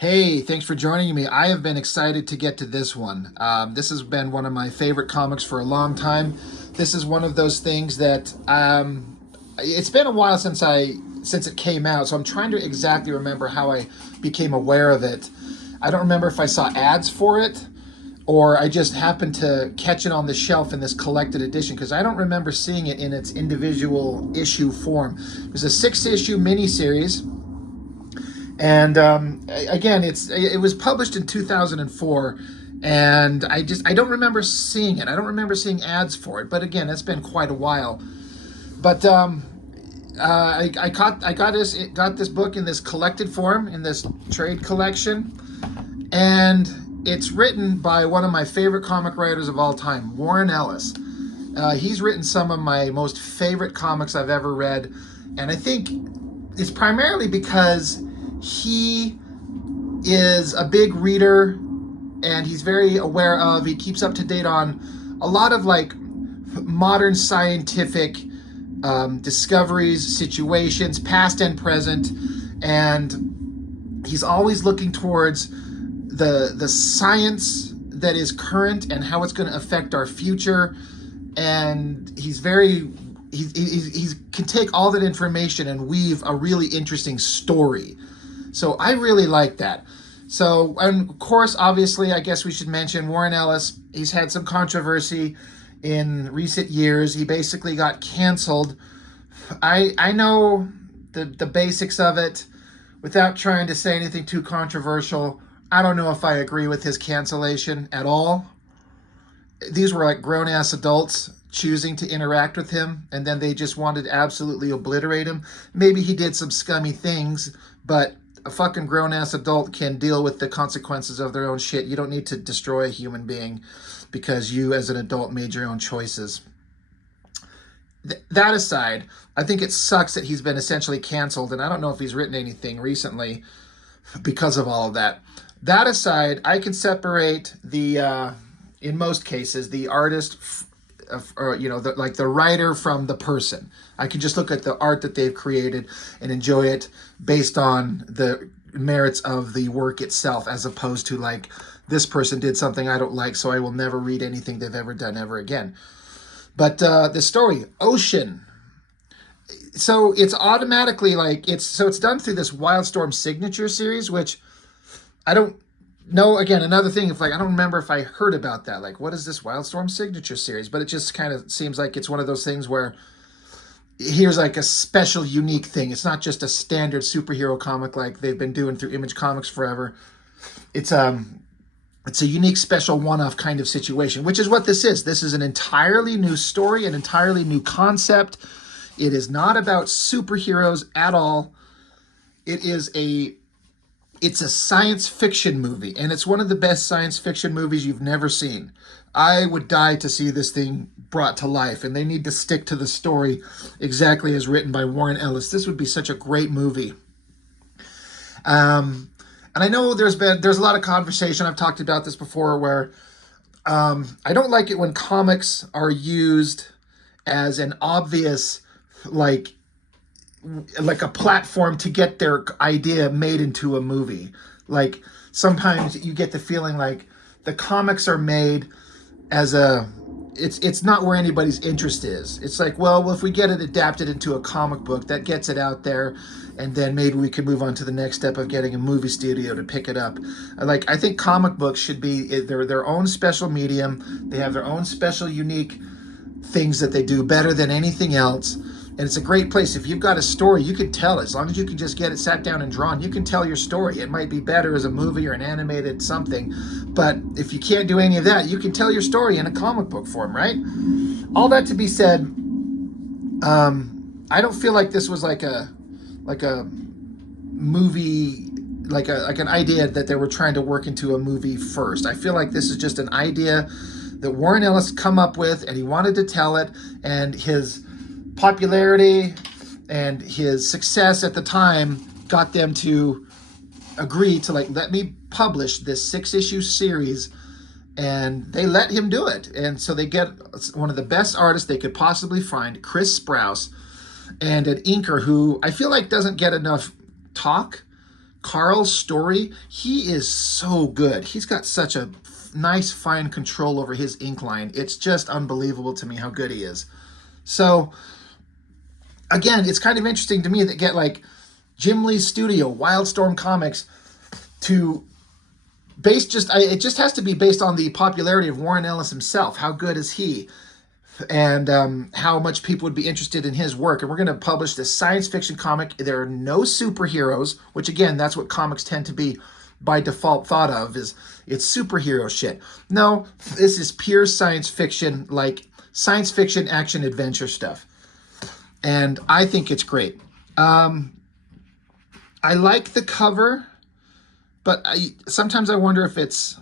Hey, thanks for joining me. I have been excited to get to this one. This has been one of my favorite comics for a long time. This is one of those things that it's been a while since it came out, so I'm trying to exactly remember how I became aware of it. I don't remember if I saw ads for it or I just happened to catch it on the shelf in this collected edition because I don't remember seeing it in its individual issue form. It was a six-issue miniseries, and again, it was published in 2004, and I don't remember seeing it. I don't remember seeing ads for it. But again, it's been quite a while. But I got this book in this collected form in this trade collection, and it's written by one of my favorite comic writers of all time, Warren Ellis. He's written some of my most favorite comics I've ever read, and I think it's primarily because he is a big reader and he's very aware of, he keeps up to date on a lot of like modern scientific discoveries, situations, past and present, and he's always looking towards the science that is current and how it's going to affect our future. And he can take all that information and weave a really interesting story. So I really like that. So, and of course, obviously, I guess we should mention Warren Ellis. He's had some controversy in recent years. He basically got canceled. I know the basics of it without trying to say anything too controversial. I don't know if I agree with his cancellation at all. These were like grown-ass adults choosing to interact with him, and then they just wanted to absolutely obliterate him. Maybe he did some scummy things, but a fucking grown-ass adult can deal with the consequences of their own shit. You don't need to destroy a human being because you as an adult made your own choices. That aside, I think it sucks that he's been essentially canceled, and I don't know if he's written anything recently because of all of that. That aside, I can separate in most cases, the artist, or like the writer from the person. I can just look at the art that they've created and enjoy it based on the merits of the work itself, as opposed to like, this person did something I don't like, so I will never read anything they've ever done ever again. But the story, Ocean. So it's automatically like, it's done through this Wildstorm Signature series, which I don't know. Again, another thing, if like, I don't remember if I heard about that. Like, what is this Wildstorm Signature series? But it just kind of seems like it's one of those things where here's like a special, unique thing. It's not just a standard superhero comic like they've been doing through Image Comics forever. It's a unique, special, one-off kind of situation, which is what this is. This is an entirely new story, an entirely new concept. It is not about superheroes at all. It's a science fiction movie, and it's one of the best science fiction movies you've never seen. I would die to see this thing brought to life, and they need to stick to the story exactly as written by Warren Ellis. This would be such a great movie. And I know there's a lot of conversation. I've talked about this before where I don't like it when comics are used as an obvious like a platform to get their idea made into a movie. Like, sometimes you get the feeling like the comics are made as it's not where anybody's interest is. It's like, well, if we get it adapted into a comic book, that gets it out there, and then maybe we can move on to the next step of getting a movie studio to pick it up. I think comic books should be their own special medium. They have their own special, unique things that they do better than anything else. And it's a great place. If you've got a story, you can tell it. As long as you can just get it sat down and drawn, you can tell your story. It might be better as a movie or an animated something, but if you can't do any of that, you can tell your story in a comic book form, right? All that to be said, I don't feel like this was like a movie, like an idea that they were trying to work into a movie first. I feel like this is just an idea that Warren Ellis come up with, and he wanted to tell it, and his popularity and his success at the time got them to agree to like, let me publish this 6-issue series, and they let him do it. And so they get one of the best artists they could possibly find, Chris Sprouse, and an inker who I feel like doesn't get enough talk Carl's story, he is so good. He's got such a nice fine control over his ink line. It's just unbelievable to me how good he is. So again, it's kind of interesting to me that get like Jim Lee's studio, Wildstorm Comics, to base it just has to be based on the popularity of Warren Ellis himself. How good is he? And how much people would be interested in his work. And we're going to publish this science fiction comic. There are no superheroes, which again, that's what comics tend to be by default thought of, is it's superhero shit. No, this is pure science fiction, like science fiction action adventure stuff. And I think it's great. I like the cover, but sometimes I wonder if it's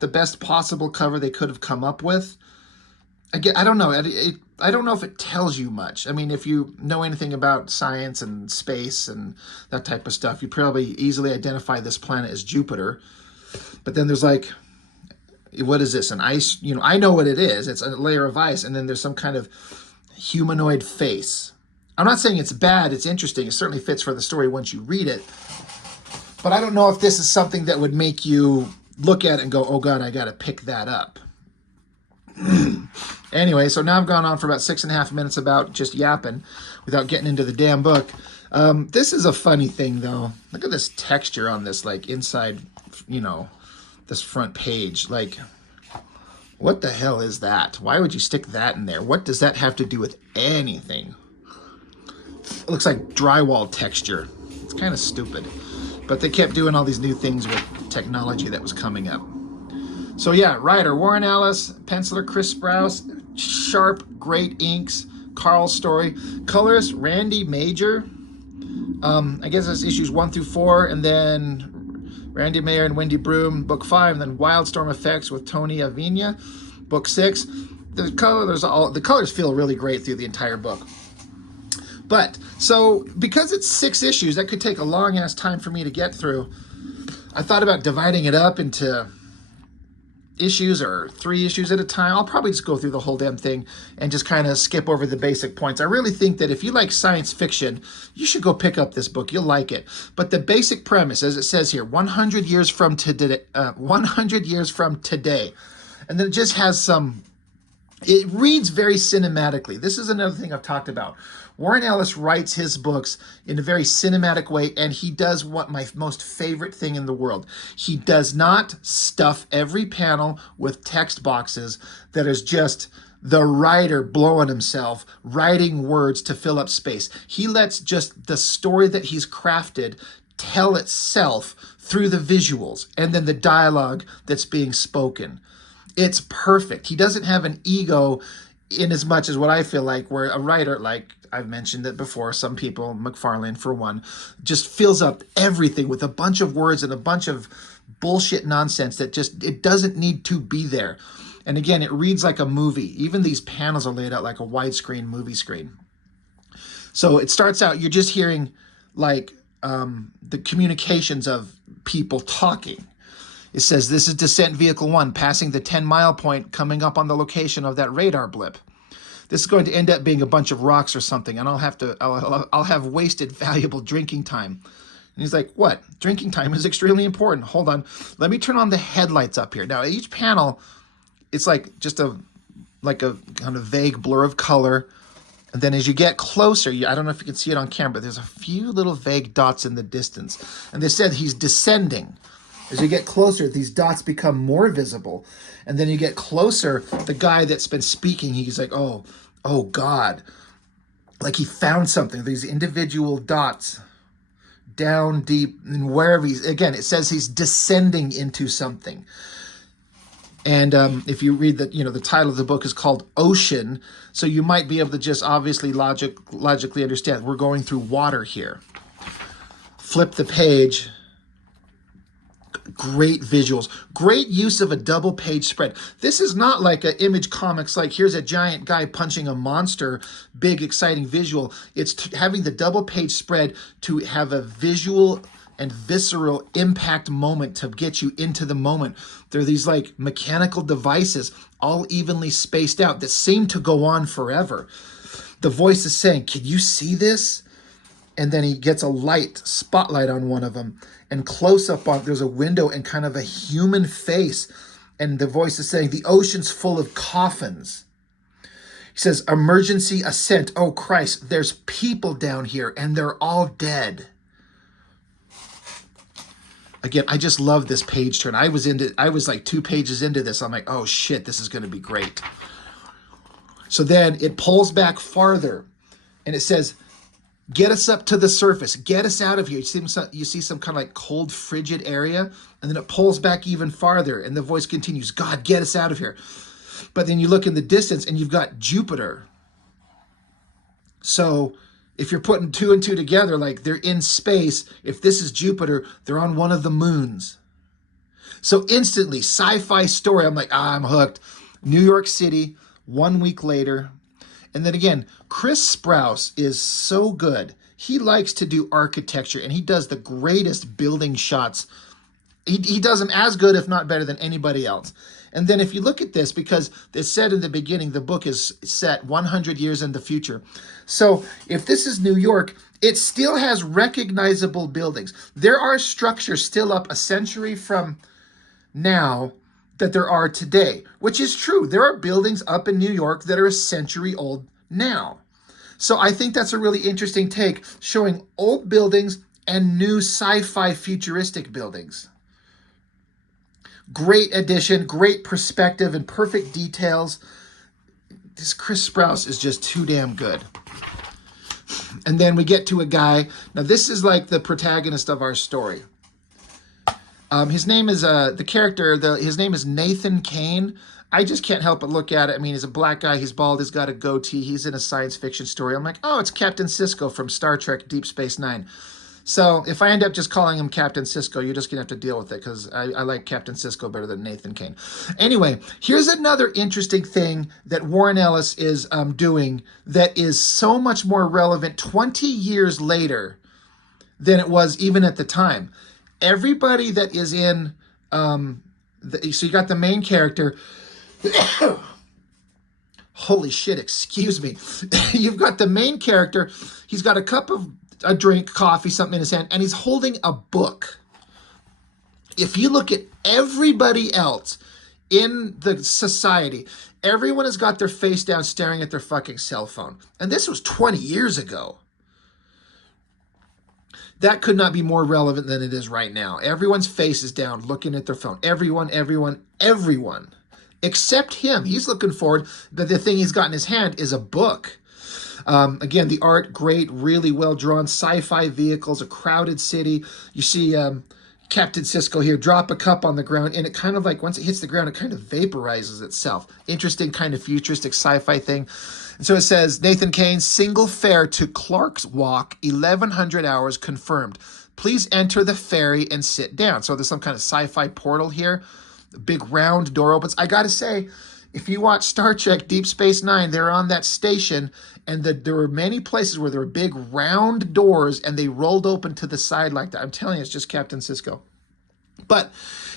the best possible cover they could have come up with. Again, I don't know. I don't know if it tells you much. I mean, if you know anything about science and space and that type of stuff, you probably easily identify this planet as Jupiter. But then there's like, what is this? An ice? You know, I know what it is. It's a layer of ice, and then there's some kind of humanoid face. I'm not saying it's bad. It's interesting. It certainly fits for the story once you read it. But I don't know if this is something that would make you look at it and go, oh God, I got to pick that up. Anyway, so now I've gone on for about 6.5 minutes about just yapping without getting into the damn book. This is a funny thing, though. Look at this texture on this, like, inside, you know, this front page. Like, what the hell is that? Why would you stick that in there? What does that have to do with anything? It looks like drywall texture. It's kind of stupid. But they kept doing all these new things with technology that was coming up. So yeah, writer Warren Ellis, penciler Chris Sprouse, sharp, great inks, Carl's story, colorist Randy Major. I guess it's issues 1 through 4, and then Randy Mayer and Wendy Broom, book 5, and then Wildstorm Effects with Tony Avina, book 6. The colors feel really great through the entire book. But so because it's 6 issues, that could take a long ass time for me to get through. I thought about dividing it up into issues or 3 issues at a time. I'll probably just go through the whole damn thing and just kind of skip over the basic points. I really think that if you like science fiction, you should go pick up this book. You'll like it. But the basic premise, as it says here, 100 years from today, 100 years from today. And then it just has some, it reads very cinematically. This is another thing I've talked about. Warren Ellis writes his books in a very cinematic way, and he does what my most favorite thing in the world. He does not stuff every panel with text boxes that is just the writer blowing himself, writing words to fill up space. He lets just the story that he's crafted tell itself through the visuals and then the dialogue that's being spoken. It's perfect. He doesn't have an ego in as much as what I feel like, where a writer, like I've mentioned it before, some people, McFarlane for one, just fills up everything with a bunch of words and a bunch of bullshit nonsense that just, it doesn't need to be there. And again, it reads like a movie. Even these panels are laid out like a widescreen movie screen. So it starts out, you're just hearing like the communications of people talking. It says, this is Descent Vehicle 1, passing the 10-mile point, coming up on the location of that radar blip. This is going to end up being a bunch of rocks or something, and I'll have wasted valuable drinking time. And he's like, what? Drinking time is extremely important. Hold on. Let me turn on the headlights up here. Now, each panel, it's like just a kind of vague blur of color. And then as you get closer, I don't know if you can see it on camera, but there's a few little vague dots in the distance. And they said he's descending. As you get closer, these dots become more visible. And then you get closer, the guy that's been speaking, he's like, oh God. Like he found something. These individual dots down deep and wherever he's, again, it says he's descending into something. And if you read that, the title of the book is called Ocean. So you might be able to just obviously logically understand we're going through water here. Flip the page. Great visuals, great use of a double page spread. This is not like an Image Comics, like here's a giant guy punching a monster, big exciting visual. It's having the double page spread to have a visual and visceral impact moment to get you into the moment. There are these like mechanical devices all evenly spaced out that seem to go on forever. The voice is saying, can you see this? And then he gets a light, spotlight on one of them, and close up on, there's a window and kind of a human face. And the voice is saying, the ocean's full of coffins. He says, emergency ascent. Oh, Christ, there's people down here and they're all dead. Again, I just love this page turn. I was like 2 pages into this. I'm like, oh shit, this is going to be great. So then it pulls back farther and it says, get us up to the surface. Get us out of here. You see some kind of like cold, frigid area. And then it pulls back even farther. And the voice continues, God, get us out of here. But then you look in the distance and you've got Jupiter. So if you're putting 2 and 2 together, like they're in space. If this is Jupiter, they're on one of the moons. So instantly, sci-fi story. I'm like, I'm hooked. New York City, 1 week later. And then again, Chris Sprouse is so good. He likes to do architecture and he does the greatest building shots. He does them as good, if not better, than anybody else. And then if you look at this, because it said in the beginning, the book is set 100 years in the future. So if this is New York, it still has recognizable buildings. There are structures still up a century from now that there are today, which is true. There are buildings up in New York that are a century old now. So I think that's a really interesting take, showing old buildings and new sci-fi futuristic buildings. Great addition, great perspective, and perfect details. This Chris Sprouse is just too damn good. And then we get to a guy. Now this is like the protagonist of our story. His name is, his name is Nathan Kane. I just can't help but look at it. I mean, he's a black guy. He's bald. He's got a goatee. He's in a science fiction story. I'm like, oh, it's Captain Sisko from Star Trek Deep Space Nine. So if I end up just calling him Captain Sisko, you're just going to have to deal with it because I like Captain Sisko better than Nathan Kane. Anyway, here's another interesting thing that Warren Ellis is doing that is so much more relevant 20 years later than it was even at the time. Everybody that is in, so you got the main character. Holy shit, excuse me. You've got the main character. He's got a cup of a drink, coffee, something in his hand, and he's holding a book. If you look at everybody else in the society, everyone has got their face down staring at their fucking cell phone. And this was 20 years ago. That could not be more relevant than it is right now. Everyone's face is down looking at their phone. Everyone. Except him. He's looking forward, but the thing he's got in his hand is a book. Again, the art, great, really well drawn, sci-fi vehicles, a crowded city. You see Captain Sisko here drop a cup on the ground, and it kind of like, once it hits the ground, it kind of vaporizes itself. Interesting kind of futuristic sci-fi thing. And so it says, Nathan Kane, single fare to Clark's Walk, 1,100 hours confirmed. Please enter the ferry and sit down. So there's some kind of sci-fi portal here. The big round door opens. I got to say, if you watch Star Trek Deep Space Nine, they're on that station, and there were many places where there were big round doors, and they rolled open to the side like that. I'm telling you, it's just Captain Sisko. But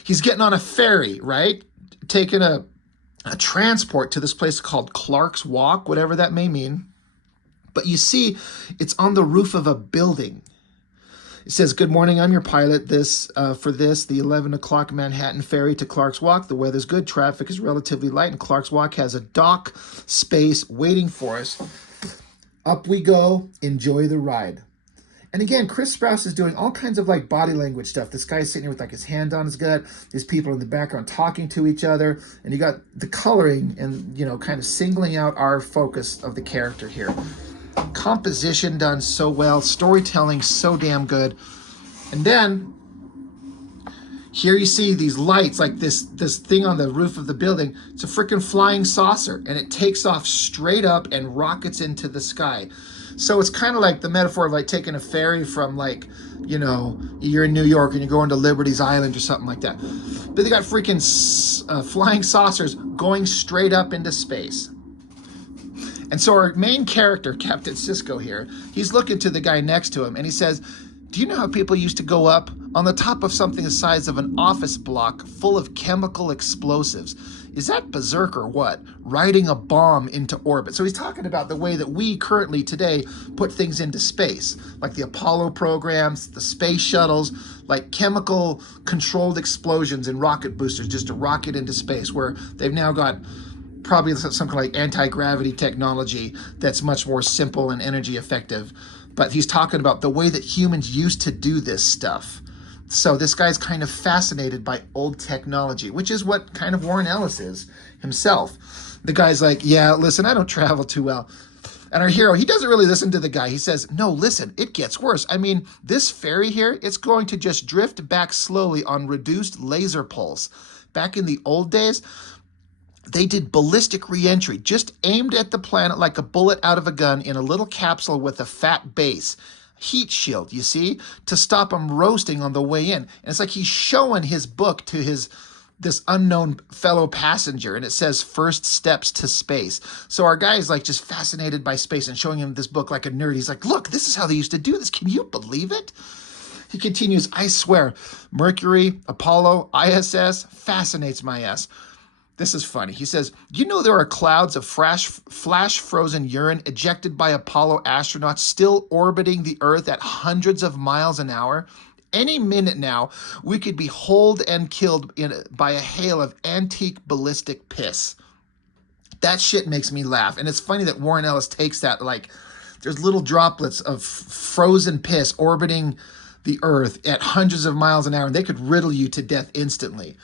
he's getting on a ferry, right? Taking a transport to this place called Clark's Walk, whatever that may mean. But you see, it's on the roof of a building. It says, good morning, I'm your pilot. The 11 o'clock Manhattan ferry to Clark's Walk. The weather's good, traffic is relatively light, and Clark's Walk has a dock space waiting for us. Up we go, enjoy the ride. And again, Chris Sprouse is doing all kinds of like body language stuff. This guy's sitting here with like his hand on his gut. There's people in the background talking to each other. And you got the coloring and, kind of singling out our focus of the character here. Composition done so well. Storytelling so damn good. And then here you see these lights, like this thing on the roof of the building. It's a freaking flying saucer, and it takes off straight up and rockets into the sky. So it's kind of like the metaphor of like taking a ferry from like, you're in New York and you're going to Liberty's Island or something like that. But they got freaking flying saucers going straight up into space. And so our main character, Captain Sisko here, he's looking to the guy next to him and he says, do you know how people used to go up on the top of something the size of an office block full of chemical explosives. Is that berserk or what? Riding a bomb into orbit. So he's talking about the way that we currently today put things into space, like the Apollo programs, the space shuttles, like chemical controlled explosions in rocket boosters just to rocket into space, where they've now got probably something like anti-gravity technology that's much more simple and energy effective. But he's talking about the way that humans used to do this stuff. So this guy's kind of fascinated by old technology, which is what kind of Warren Ellis is himself. The guy's like, yeah, listen, I don't travel too well. And our hero, he doesn't really listen to the guy. He says, no, listen, it gets worse. I mean, this ferry here, it's going to just drift back slowly on reduced laser pulse. Back in the old days, they did ballistic re-entry, just aimed at the planet like a bullet out of a gun in a little capsule with a fat base. Heat shield, you see, to stop them roasting on the way in. And it's like he's showing his book to this unknown fellow passenger, and it says First Steps to Space. So our guy is like just fascinated by space and showing him this book like a nerd. He's like, look, this is how they used to do this. Can you believe it? He continues, I swear, Mercury, Apollo, ISS fascinates my ass. This is funny. He says, you know there are clouds of flash frozen urine ejected by Apollo astronauts still orbiting the Earth at hundreds of miles an hour? Any minute now, we could be holed and killed by a hail of antique ballistic piss. That shit makes me laugh. And it's funny that Warren Ellis takes that, like, there's little droplets of frozen piss orbiting the Earth at hundreds of miles an hour, and they could riddle you to death instantly.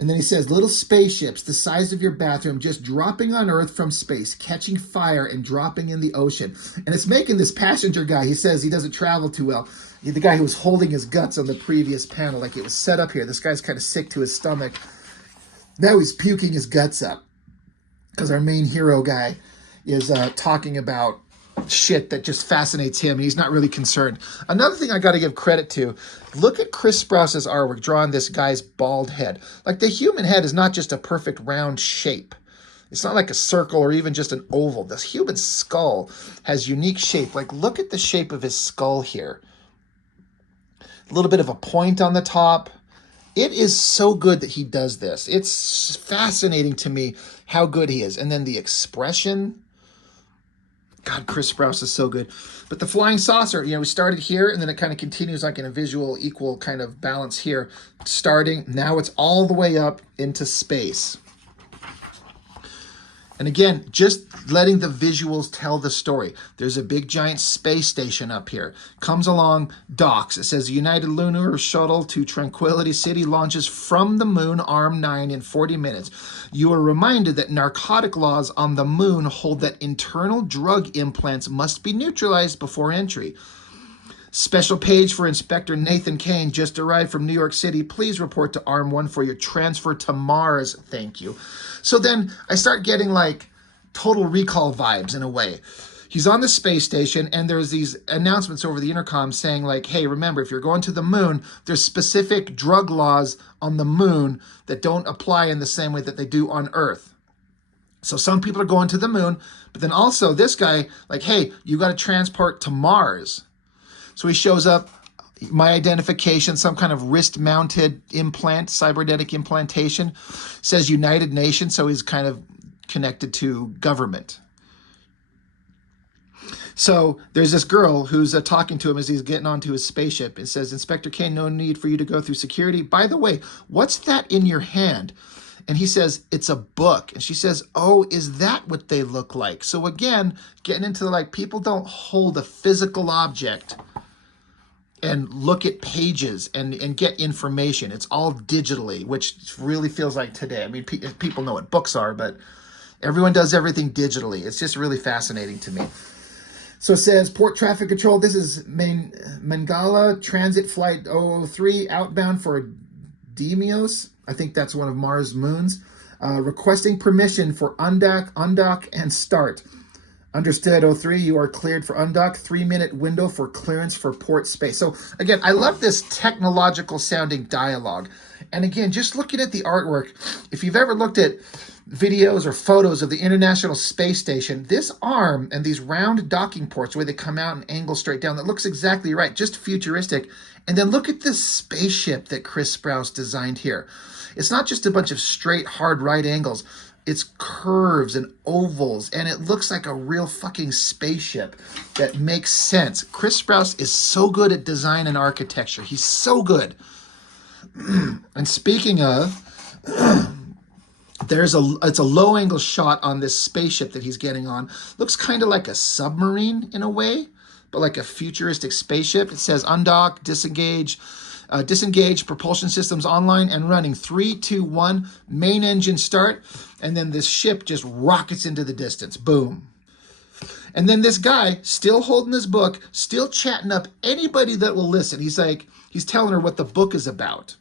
And then he says, little spaceships the size of your bathroom just dropping on Earth from space, catching fire and dropping in the ocean. And it's making this passenger guy, he says he doesn't travel too well. The guy who was holding his guts on the previous panel, like it was set up here. This guy's kind of sick to his stomach. Now he's puking his guts up because our main hero guy is talking about shit that just fascinates him. He's not really concerned. Another thing I got to give credit to, look at Chris Sprouse's artwork drawing this guy's bald head. Like, the human head is not just a perfect round shape. It's not like a circle or even just an oval. This human skull has unique shape. Like, look at the shape of his skull here. A little bit of a point on the top. It is so good that he does this. It's fascinating to me how good he is. And then the expression. God, Chris Sprouse is so good. But the flying saucer, we started here, and then it kind of continues like in a visual equal kind of balance here. Starting, now it's all the way up into space. And again, just letting the visuals tell the story. There's a big giant space station up here. Comes along, docks. It says United Lunar Shuttle to Tranquility City launches from the moon, Arm 9, in 40 minutes. You are reminded that narcotic laws on the moon hold that internal drug implants must be neutralized before entry. Special page for Inspector Nathan Kane, just arrived from New York City. Please report to Arm 1 for your transfer to Mars. Thank you. So then I start getting like Total Recall vibes in a way. He's on the space station, and there's these announcements over the intercom saying like, hey, remember, if you're going to the moon, there's specific drug laws on the moon that don't apply in the same way that they do on Earth. So some people are going to the moon, but then also this guy, like, hey, you got to transport to Mars. So he shows up, my identification, some kind of wrist-mounted implant, cybernetic implantation, says United Nations, so he's kind of connected to government. So there's this girl who's talking to him as he's getting onto his spaceship and says, Inspector Kane, no need for you to go through security. By the way, what's that in your hand? And he says, it's a book. And she says, oh, is that what they look like? So again, getting into like, people don't hold a physical object and look at pages and get information. It's all digitally, which really feels like today. I mean, people know what books are, but everyone does everything digitally. It's just really fascinating to me. So it says, Port Traffic Control, this is Mangala Transit Flight 003, outbound for Deimos. I think that's one of Mars' moons. Requesting permission for undock, and start. Understood, 03, you are cleared for undock. 3-minute window for clearance for port space. So again, I love this technological sounding dialogue. And again, just looking at the artwork, if you've ever looked at videos or photos of the International Space Station, this arm and these round docking ports where they come out and angle straight down, that looks exactly right, just futuristic. And then look at this spaceship that Chris Sprouse designed here. It's not just a bunch of straight, hard right angles. It's curves and ovals, and it looks like a real fucking spaceship that makes sense. Chris Sprouse is so good at design and architecture. He's so good. And speaking of, it's a low angle shot on this spaceship that he's getting on. Looks kind of like a submarine in a way, but like a futuristic spaceship. It says undock, disengage, propulsion systems online and running. 3, 2, 1, main engine start. And then this ship just rockets into the distance. Boom. And then this guy, still holding his book, still chatting up anybody that will listen. He's telling her what the book is about.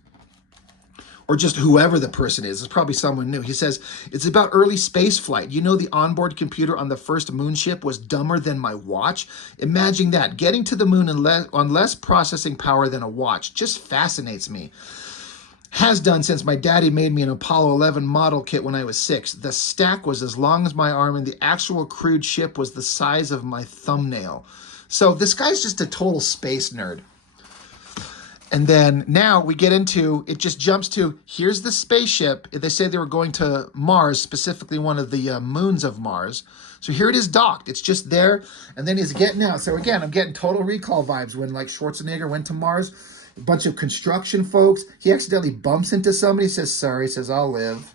Or just whoever the person is. It's probably someone new. He says, it's about early space flight. You know, the onboard computer on the first moon ship was dumber than my watch? Imagine that. Getting to the moon on less processing power than a watch just fascinates me. Has done since my daddy made me an Apollo 11 model kit when I was 6. The stack was as long as my arm, and the actual crude ship was the size of my thumbnail. So this guy's just a total space nerd. And then now we get into, it just jumps to, here's the spaceship. They say they were going to Mars, specifically one of the moons of Mars. So here it is docked. It's just there. And then he's getting out. So again, I'm getting Total Recall vibes when like Schwarzenegger went to Mars. A bunch of construction folks. He accidentally bumps into somebody, says sorry, says I'll live.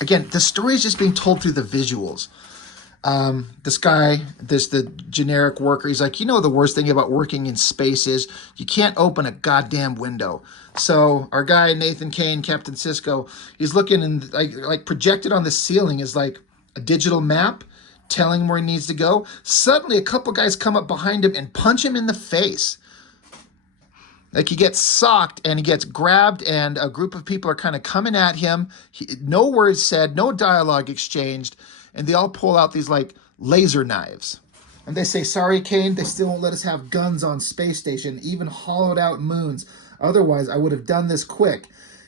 Again, the story is just being told through the visuals. This guy, the generic worker, he's like, you know, the worst thing about working in space is you can't open a goddamn window. So our guy, Nathan Kane, Captain Sisko, he's looking and like projected on the ceiling is like a digital map telling him where he needs to go. Suddenly a couple guys come up behind him and punch him in the face. Like he gets socked and he gets grabbed and a group of people are kind of coming at him. No words said, no dialogue exchanged. And they all pull out these like laser knives. And they say, sorry, Kane, they still won't let us have guns on space station, even hollowed out moons. Otherwise, I would have done this quick.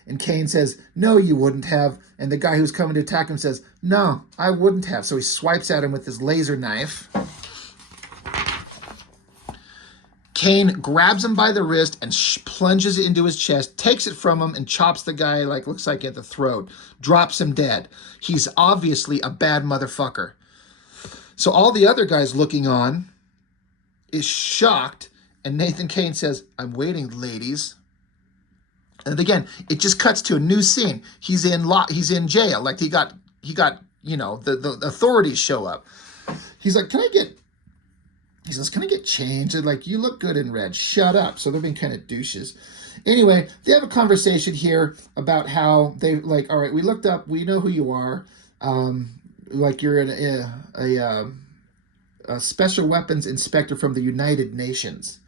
And Kane says, no, you wouldn't have. And the guy who's coming to attack him says, no, I wouldn't have. So he swipes at him with his laser knife. Kane grabs him by the wrist and plunges it into his chest, takes it from him, and chops the guy, like, looks like at the throat. Drops him dead. He's obviously a bad motherfucker. So all the other guys looking on is shocked, and Nathan Kane says, I'm waiting, ladies. And again, it just cuts to a new scene. He's in jail. Like he got, you know, the authorities show up. He's like, he says, can I get changed? They're like, you look good in red. Shut up. So they're being kind of douches. Anyway, they have a conversation here about how they like, all right, we looked up, we know who you are. Like you're a special weapons inspector from the United Nations.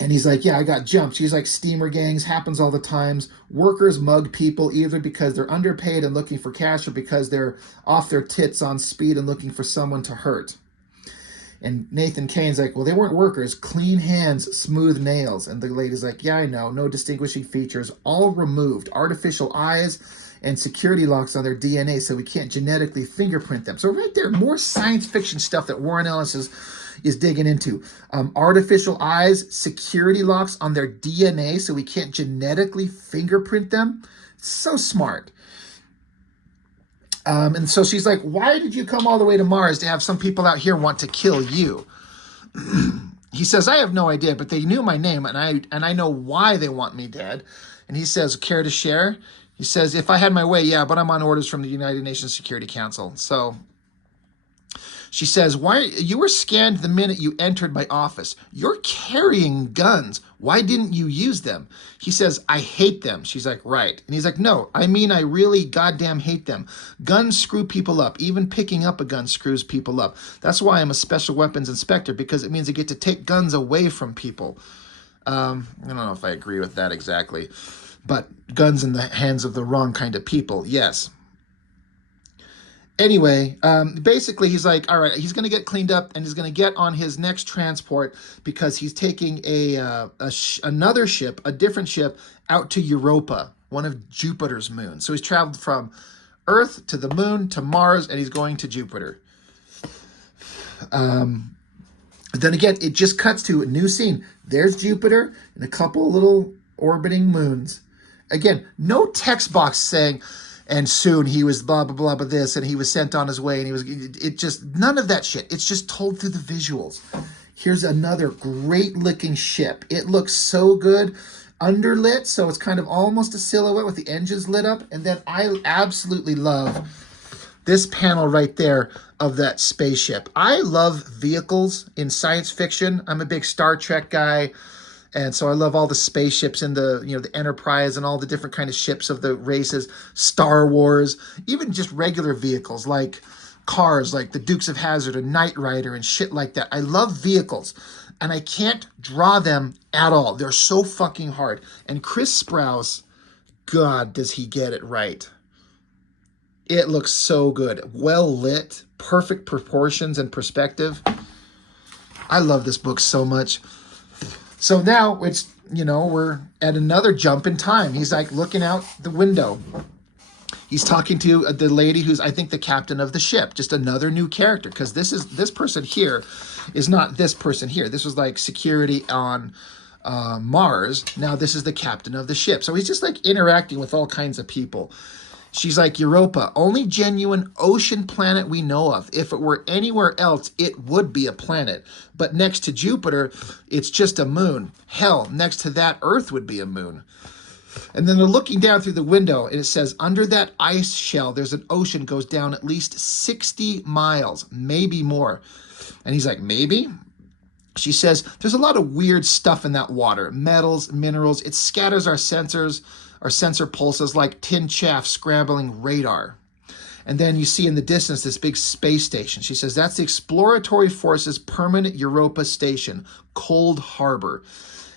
And he's like, yeah, I got jumped. She's like, steamer gangs happens all the times. Workers mug people either because they're underpaid and looking for cash or because they're off their tits on speed and looking for someone to hurt. And Nathan Kane's like, well, they weren't workers. Clean hands, smooth nails. And the lady's like, yeah, I know. No distinguishing features. All removed. Artificial eyes and security locks on their DNA so we can't genetically fingerprint them. So right there, more science fiction stuff that Warren Ellis is digging into. Artificial eyes, security locks on their DNA so we can't genetically fingerprint them. So smart. And so she's like, why did you come all the way to Mars to have some people out here want to kill you? He says, I have no idea, but they knew my name and I know why they want me dead. And he says, care to share? He says, if I had my way, yeah, but I'm on orders from the United Nations Security Council. So she says, why you were scanned the minute you entered my office. You're carrying guns. Why didn't you use them? He says, I hate them. She's like, right. And he's like, no, I mean, I really goddamn hate them. Guns screw people up. Even picking up a gun screws people up. That's why I'm a special weapons inspector, because it means I get to take guns away from people. I don't know if I agree with that exactly, but guns in the hands of the wrong kind of people, yes. Anyway, basically he's like, all right, he's going to get cleaned up and he's going to get on his next transport because he's taking another ship, a different ship, out to Europa, one of Jupiter's moons. So he's traveled from Earth to the moon to Mars, and he's going to Jupiter. But then again, it just cuts to a new scene. There's Jupiter and a couple little orbiting moons. Again, no text box saying, and soon he was blah, blah, blah, blah, this, and he was sent on his way, and it just, none of that shit. It's just told through the visuals. Here's another great looking ship. It looks so good. Underlit, so it's kind of almost a silhouette with the engines lit up. And then I absolutely love this panel right there of that spaceship. I love vehicles in science fiction. I'm a big Star Trek guy. And so I love all the spaceships in the, the Enterprise and all the different kind of ships of the races, Star Wars, even just regular vehicles like cars, like the Dukes of Hazzard or Knight Rider and shit like that. I love vehicles and I can't draw them at all. They're so fucking hard. And Chris Sprouse, God, does he get it right. It looks so good. Well lit, perfect proportions and perspective. I love this book so much. So now it's, we're at another jump in time. He's like looking out the window. He's talking to the lady who's, I think, the captain of the ship. Just another new character, because this person here is not this person here. This was like security on Mars. Now this is the captain of the ship. So he's just like interacting with all kinds of people. She's like, Europa, only genuine ocean planet we know of. If it were anywhere else, it would be a planet. But next to Jupiter, it's just a moon. Hell, next to that, Earth would be a moon. And then they're looking down through the window, and it says, under that ice shell, there's an ocean goes down at least 60 miles, maybe more. And he's like, maybe? She says, there's a lot of weird stuff in that water. Metals, minerals. It scatters our sensors. Our sensor pulses like tin chaff scrambling radar. And then you see in the distance this big space station. She says, that's the Exploratory Forces Permanent Europa Station, Cold Harbor.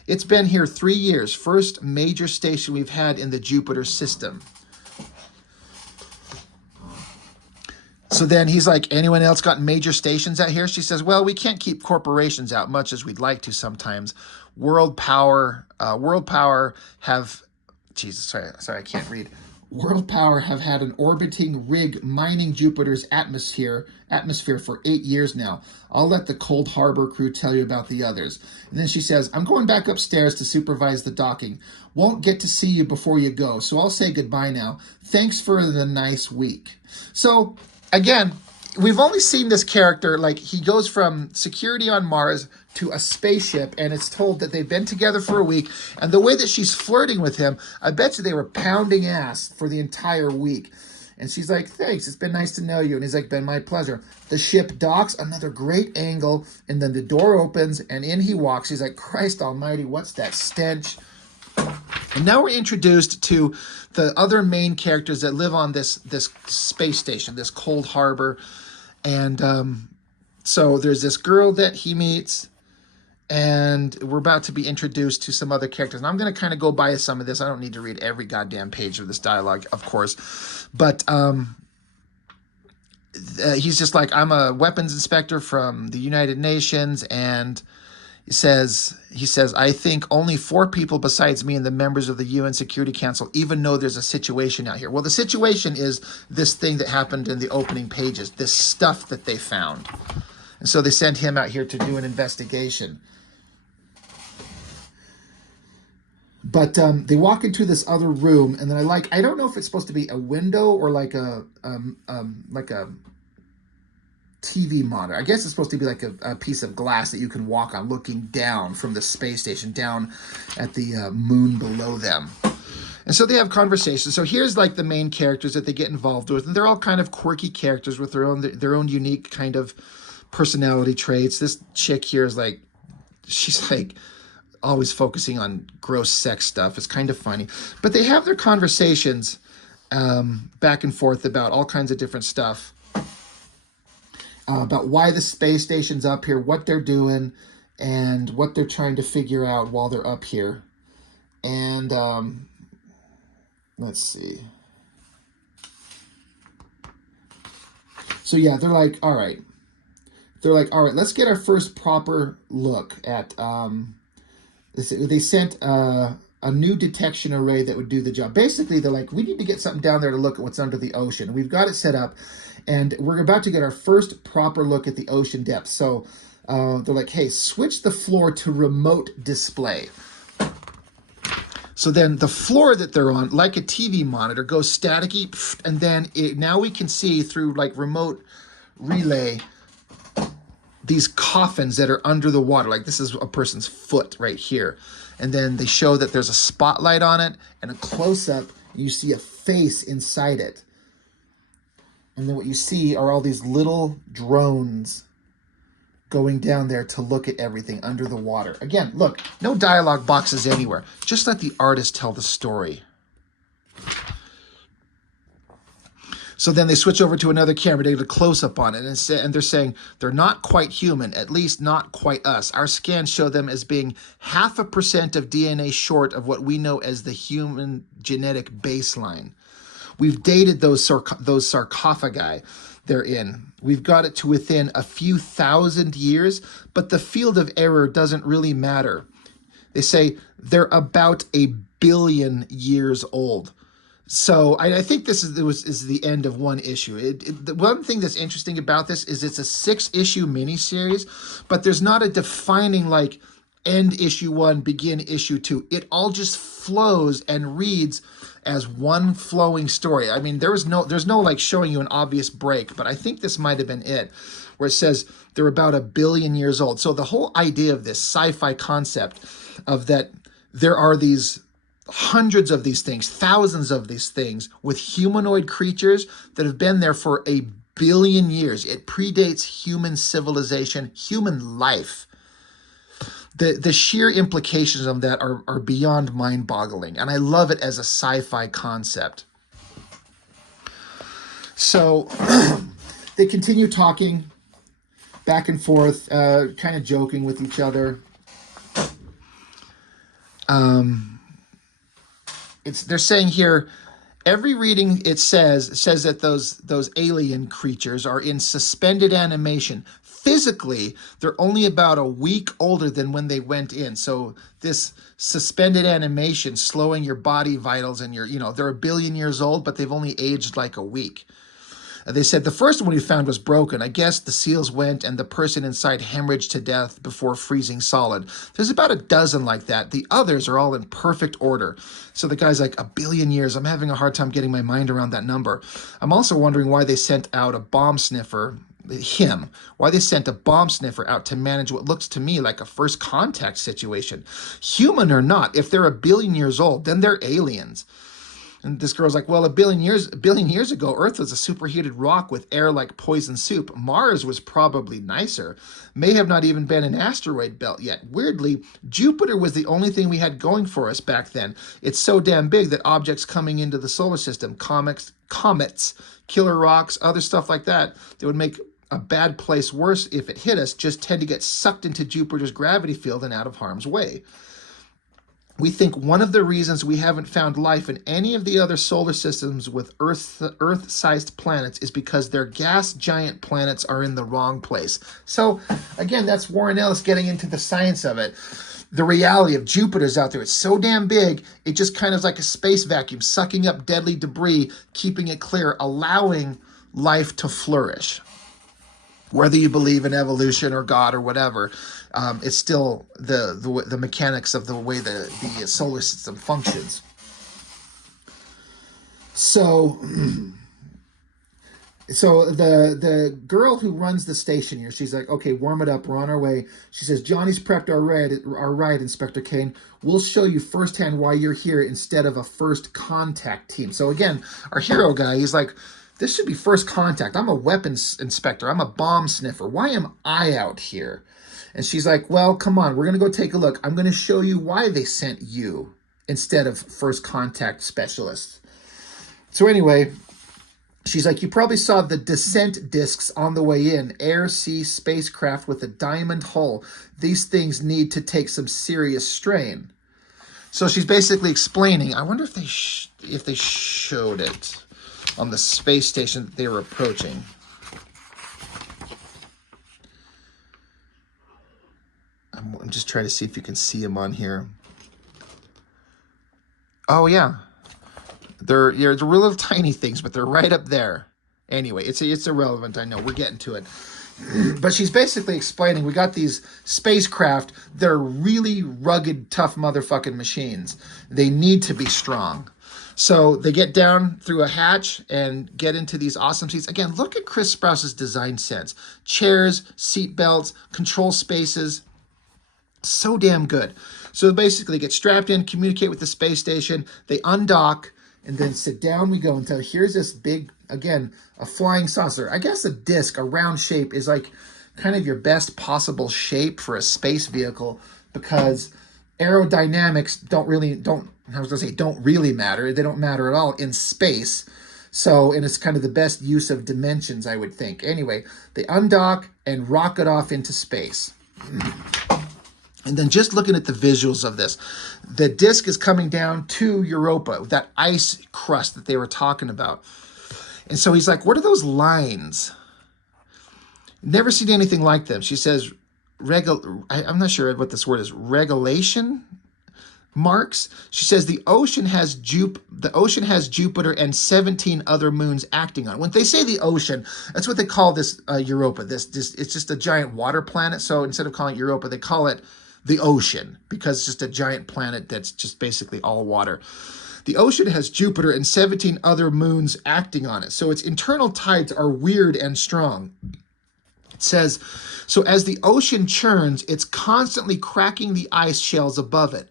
It's been here 3 years, first major station we've had in the Jupiter system. So then he's like, anyone else got major stations out here? She says, well, we can't keep corporations out much as we'd like to sometimes. World Power have... Jesus, sorry, I can't read. World Power have had an orbiting rig mining Jupiter's atmosphere for 8 years now. I'll let the Cold Harbor crew tell you about the others. And then she says, I'm going back upstairs to supervise the docking. Won't get to see you before you go, so I'll say goodbye now. Thanks for the nice week. So, again, we've only seen this character, like he goes from security on Mars to a spaceship, and it's told that they've been together for a week. And the way that she's flirting with him, I bet you they were pounding ass for the entire week. And she's like, thanks, it's been nice to know you. And he's like, been my pleasure. The ship docks, another great angle, and then the door opens, and in he walks. He's like, Christ almighty, what's that stench? And now we're introduced to the other main characters that live on this space station, this Cold Harbor. And so there's this girl that he meets, and we're about to be introduced to some other characters. And I'm going to kind of go by some of this. I don't need to read every goddamn page of this dialogue, of course. But he's just like, I'm a weapons inspector from the United Nations, and he says, I think only 4 people besides me and the members of the UN Security Council even know there's a situation out here. Well, the situation is this thing that happened in the opening pages, this stuff that they found. And so they sent him out here to do an investigation. But they walk into this other room, and then I don't know if it's supposed to be a window or like a TV monitor. I guess it's supposed to be like a piece of glass that you can walk on looking down from the space station down at the moon below them. And so they have conversations. So here's like the main characters that they get involved with, and they're all kind of quirky characters with their own unique kind of personality traits. This chick here is like, she's like always focusing on gross sex stuff. It's kind of funny. But they have their conversations back and forth about all kinds of different stuff. About why the space station's up here, what they're doing, and what they're trying to figure out while they're up here. And let's see. So yeah, they're like, all right. Let's get our first proper look at, they sent a new detection array that would do the job. Basically, they're like, we need to get something down there to look at what's under the ocean. We've got it set up, and we're about to get our first proper look at the ocean depths. So They're like, hey, switch the floor to remote display. So then the floor that they're on, like a TV monitor, goes staticky, and then now we can see through like remote relay these coffins that are under the water. Like this is a person's foot right here. And then they show that there's a spotlight on it and a close-up. You see a face inside it. And then what you see are all these little drones going down there to look at everything under the water. Again, look, no dialogue boxes anywhere. Just let the artist tell the story. So then they switch over to another camera. They get a close-up on it, and they're saying they're not quite human, at least not quite us. Our scans show them as being 0.5% of DNA short of what we know as the human genetic baseline. We've dated those sarcophagi they're in. We've got it to within a few thousand years, but the field of error doesn't really matter. They say they're about 1 billion years old. So I think this is the end of one issue. The one thing that's interesting about this is it's a 6-issue miniseries, but there's not a defining like end issue 1, begin issue 2. It all just flows and reads as one flowing story. I mean, there's no like showing you an obvious break, but I think this might have been it, where it says they're about 1 billion years old. So the whole idea of this sci-fi concept of that there are these hundreds of these things, thousands of these things with humanoid creatures that have been there for 1 billion years. It predates human civilization, human life. The sheer implications of that are beyond mind-boggling, and I love it as a sci-fi concept. So they continue talking back and forth, kind of joking with each other. They're saying here, every reading it says that those alien creatures are in suspended animation. Physically, they're only about a week older than when they went in. So this suspended animation, slowing your body vitals, and they're 1 billion years old, but they've only aged like a week. They said the first one we found was broken. I guess the seals went and the person inside hemorrhaged to death before freezing solid. There's about a dozen like that. The others are all in perfect order. So the guy's like, 1 billion years. I'm having a hard time getting my mind around that number. I'm also wondering why they sent out a bomb sniffer, why they sent a bomb sniffer out to manage what looks to me like a first contact situation. Human or not, if they're 1 billion years old, then they're aliens. And this girl's like, well, 1 billion years ago, Earth was a superheated rock with air like poison soup. Mars was probably nicer. May have not even been an asteroid belt yet. Weirdly, Jupiter was the only thing we had going for us back then. It's so damn big that objects coming into the solar system, comets, killer rocks, other stuff like that would make a bad place worse if it hit us, just tend to get sucked into Jupiter's gravity field and out of harm's way. We think one of the reasons we haven't found life in any of the other solar systems with Earth-sized planets is because their gas giant planets are in the wrong place. So, again, that's Warren Ellis getting into the science of it. The reality of Jupiter's out there. It's so damn big, it just kind of is like a space vacuum, sucking up deadly debris, keeping it clear, allowing life to flourish. Whether you believe in evolution or God or whatever, it's still the mechanics of the way the solar system functions. So the girl who runs the station here, she's like, okay, warm it up, we're on our way. She says, Johnny's prepped our ride, Inspector Kane. We'll show you firsthand why you're here instead of a first contact team. So again, our hero guy, he's like, this should be first contact. I'm a weapons inspector. I'm a bomb sniffer. Why am I out here? And she's like, well, come on. We're going to go take a look. I'm going to show you why they sent you instead of first contact specialists. So anyway, she's like, you probably saw the descent discs on the way in. Air, sea, spacecraft with a diamond hull. These things need to take some serious strain. So she's basically explaining. I wonder if they showed it on the space station that they were approaching. I'm just trying to see if you can see them on here. Oh yeah, they're little tiny things, but they're right up there. Anyway, it's irrelevant. I know we're getting to it. But she's basically explaining we got these spacecraft. They're really rugged, tough motherfucking machines. They need to be strong. So they get down through a hatch and get into these awesome seats. Again, look at Chris Sprouse's design sense. Chairs, seat belts, control spaces. So damn good. So basically get strapped in, communicate with the space station. They undock, and then sit down we go until here's this big, again, a flying saucer. I guess a disc, a round shape is like kind of your best possible shape for a space vehicle because aerodynamics don't really matter. They don't matter at all in space. So, and it's kind of the best use of dimensions, I would think. Anyway, they undock and rocket off into space. And then just looking at the visuals of this, the disc is coming down to Europa, that ice crust that they were talking about. And so he's like, what are those lines? Never seen anything like them. She says, I'm not sure what this word is, regulation marks. She says the ocean has Jupiter and 17 other moons acting on it. When they say the ocean, that's what they call this Europa. This it's just a giant water planet. So instead of calling it Europa, they call it the ocean because it's just a giant planet that's just basically all water. The ocean has Jupiter and 17 other moons acting on it. So its internal tides are weird and strong. It says, so as the ocean churns, it's constantly cracking the ice shells above it.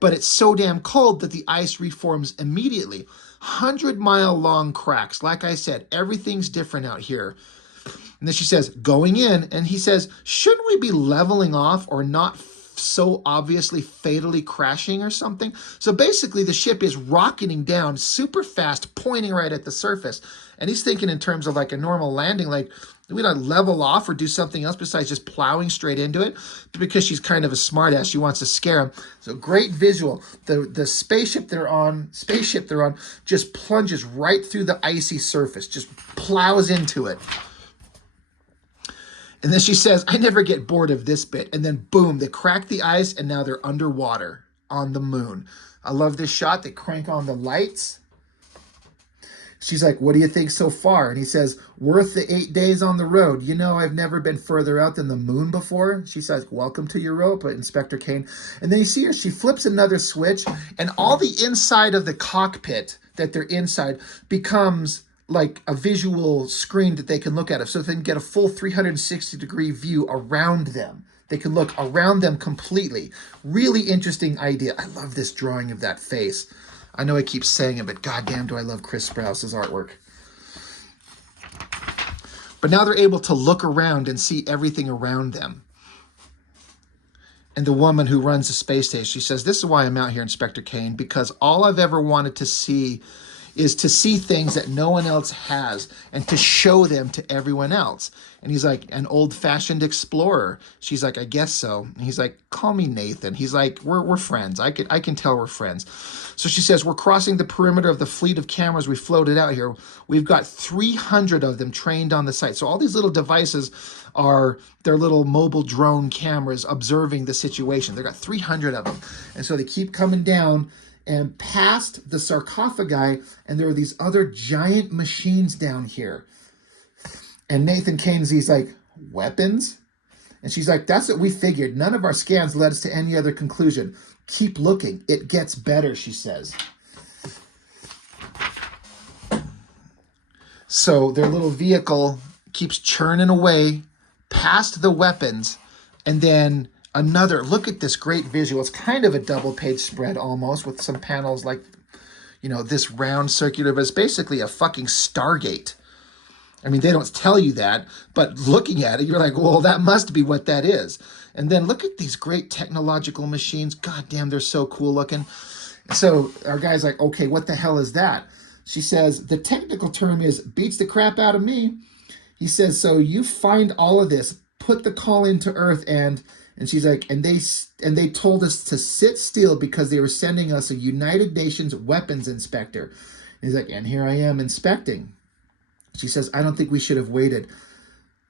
But it's so damn cold that the ice reforms immediately. 100-mile long cracks. Like I said, everything's different out here. And then she says, going in, and he says, shouldn't we be leveling off or not so obviously fatally crashing or something? So basically the ship is rocketing down super fast, pointing right at the surface. And he's thinking in terms of like a normal landing, like, do we not level off or do something else besides just plowing straight into it? Because she's kind of a smartass, she wants to scare him. So great visual. The spaceship they're on just plunges right through the icy surface, just plows into it. And then she says, I never get bored of this bit. And then boom, they crack the ice and now they're underwater on the moon. I love this shot. They crank on the lights. She's like, what do you think so far? And he says, worth the 8 days on the road. You know, I've never been further out than the moon before. She says, welcome to Europa, Inspector Kane. And then you see her, she flips another switch and all the inside of the cockpit that they're inside becomes like a visual screen that they can look at it, so they can get a full 360-degree view around them. They can look around them completely. Really interesting idea. I love this drawing of that face. I know I keep saying it, but goddamn do I love Chris Sprouse's artwork. But now they're able to look around and see everything around them. And the woman who runs the space station, she says, this is why I'm out here, Inspector Kane, because all I've ever wanted to see is to see things that no one else has and to show them to everyone else. And he's like, an old-fashioned explorer. She's like, I guess so. And he's like, call me Nathan. He's like, we're friends. I can tell we're friends. So she says, we're crossing the perimeter of the fleet of cameras we floated out here. We've got 300 of them trained on the site. So all these little devices are their little mobile drone cameras observing the situation. They've got 300 of them. And so they keep coming down and past the sarcophagi, and there are these other giant machines down here. And Nathan Kane's, he's like, weapons? And she's like, that's what we figured. None of our scans led us to any other conclusion. Keep looking. It gets better, she says. So their little vehicle keeps churning away past the weapons, and then another, look at this great visual. It's kind of a double page spread almost with some panels like, you know, this round circular, but it's basically a fucking Stargate. I mean, they don't tell you that, but looking at it, you're like, well, that must be what that is. And then look at these great technological machines. God damn, they're so cool looking. So our guy's like, okay, what the hell is that? She says, the technical term is beats the crap out of me. He says, so you find all of this, put the call into Earth, and she's like, and they told us to sit still because they were sending us a United Nations weapons inspector. And he's like, and here I am inspecting. She says, I don't think we should have waited.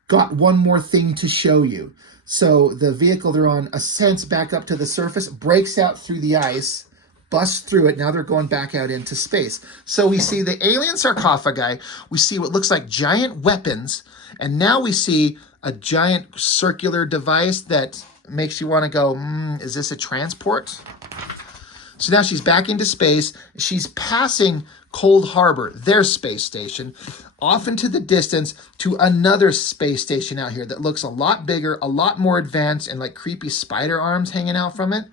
Got one more thing to show you. So the vehicle they're on ascends back up to the surface, breaks out through the ice, busts through it. Now they're going back out into space. So we see the alien sarcophagi. We see what looks like giant weapons. And now we see a giant circular device that makes you want to go, is this a transport? So now she's back into space. She's passing Cold Harbor, their space station, off into the distance to another space station out here that looks a lot bigger, a lot more advanced, and like creepy spider arms hanging out from it.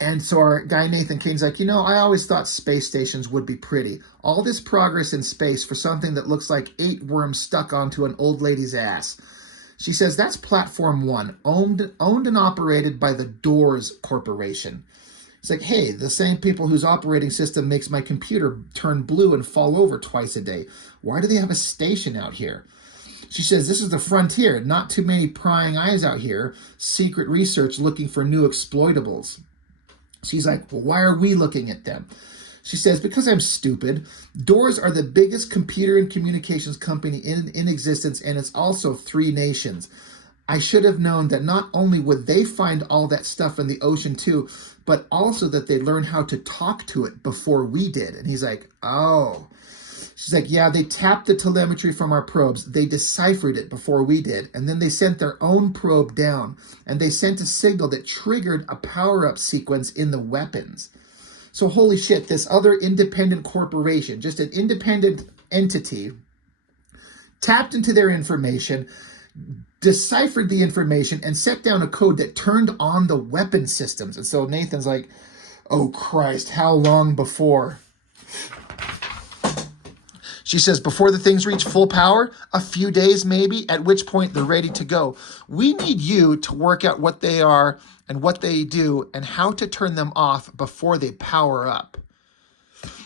And so our guy Nathan Kane's like, I always thought space stations would be pretty. All this progress in space for something that looks like 8 worms stuck onto an old lady's ass. She says that's Platform 1, owned and operated by the Doors Corporation. It's like, hey, the same people whose operating system makes my computer turn blue and fall over twice a day. Why do they have a station out here? She says, this is the frontier. Not too many prying eyes out here. Secret research looking for new exploitables. She's like, well, why are we looking at them? She says, because I'm stupid. Doors are the biggest computer and communications company in existence, and it's also 3 nations. I should have known that not only would they find all that stuff in the ocean too, but also that they'd learn how to talk to it before we did. And he's like, oh. She's like, yeah, they tapped the telemetry from our probes. They deciphered it before we did. And then they sent their own probe down. And they sent a signal that triggered a power-up sequence in the weapons. So holy shit, this other independent corporation, just an independent entity, tapped into their information, deciphered the information, and set down a code that turned on the weapon systems. And so Nathan's like, oh Christ, how long before? She says, before the things reach full power, a few days maybe, at which point they're ready to go. We need you to work out what they are and what they do and how to turn them off before they power up.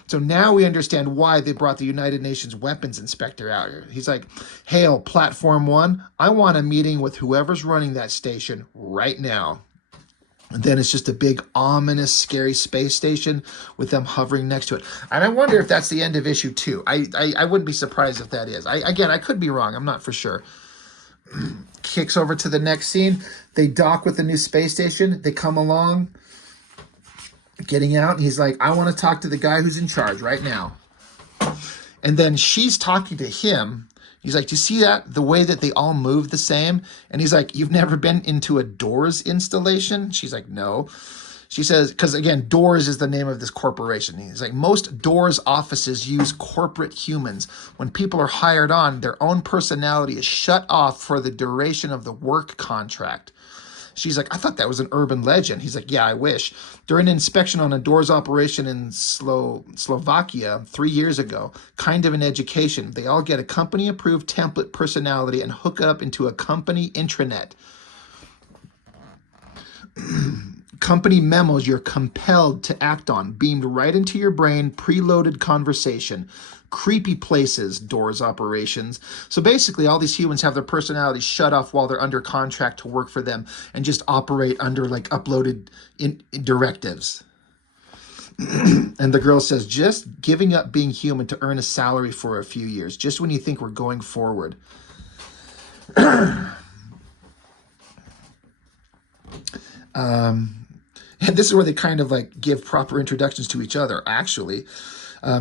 So now we understand why they brought the United Nations weapons inspector out here. He's like, hail, Platform 1, I want a meeting with whoever's running that station right now. And then it's just a big, ominous, scary space station with them hovering next to it. And I wonder if that's the end of issue 2. I wouldn't be surprised if that is. I could be wrong. I'm not for sure. Kicks over to the next scene. They dock with the new space station. They come along, getting out. And he's like, I want to talk to the guy who's in charge right now. And then she's talking to him. He's like, do you see that? The way that they all move the same? And he's like, you've never been into a Doors installation? She's like, no. She says, because again, Doors is the name of this corporation. He's like, most Doors offices use corporate humans. When people are hired on, their own personality is shut off for the duration of the work contract. She's like, I thought that was an urban legend. He's like, yeah, I wish. During an inspection on a Doors operation in Slovakia 3 years ago, kind of an education, they all get a company-approved template personality and hook it up into a company intranet. Company memos you're compelled to act on, beamed right into your brain, preloaded conversation. Creepy places, Doors operations. So basically all these humans have their personalities shut off while they're under contract to work for them and just operate under like uploaded directives. And the girl says, just giving up being human to earn a salary for a few years, just when you think we're going forward. And this is where they kind of like give proper introductions to each other, actually.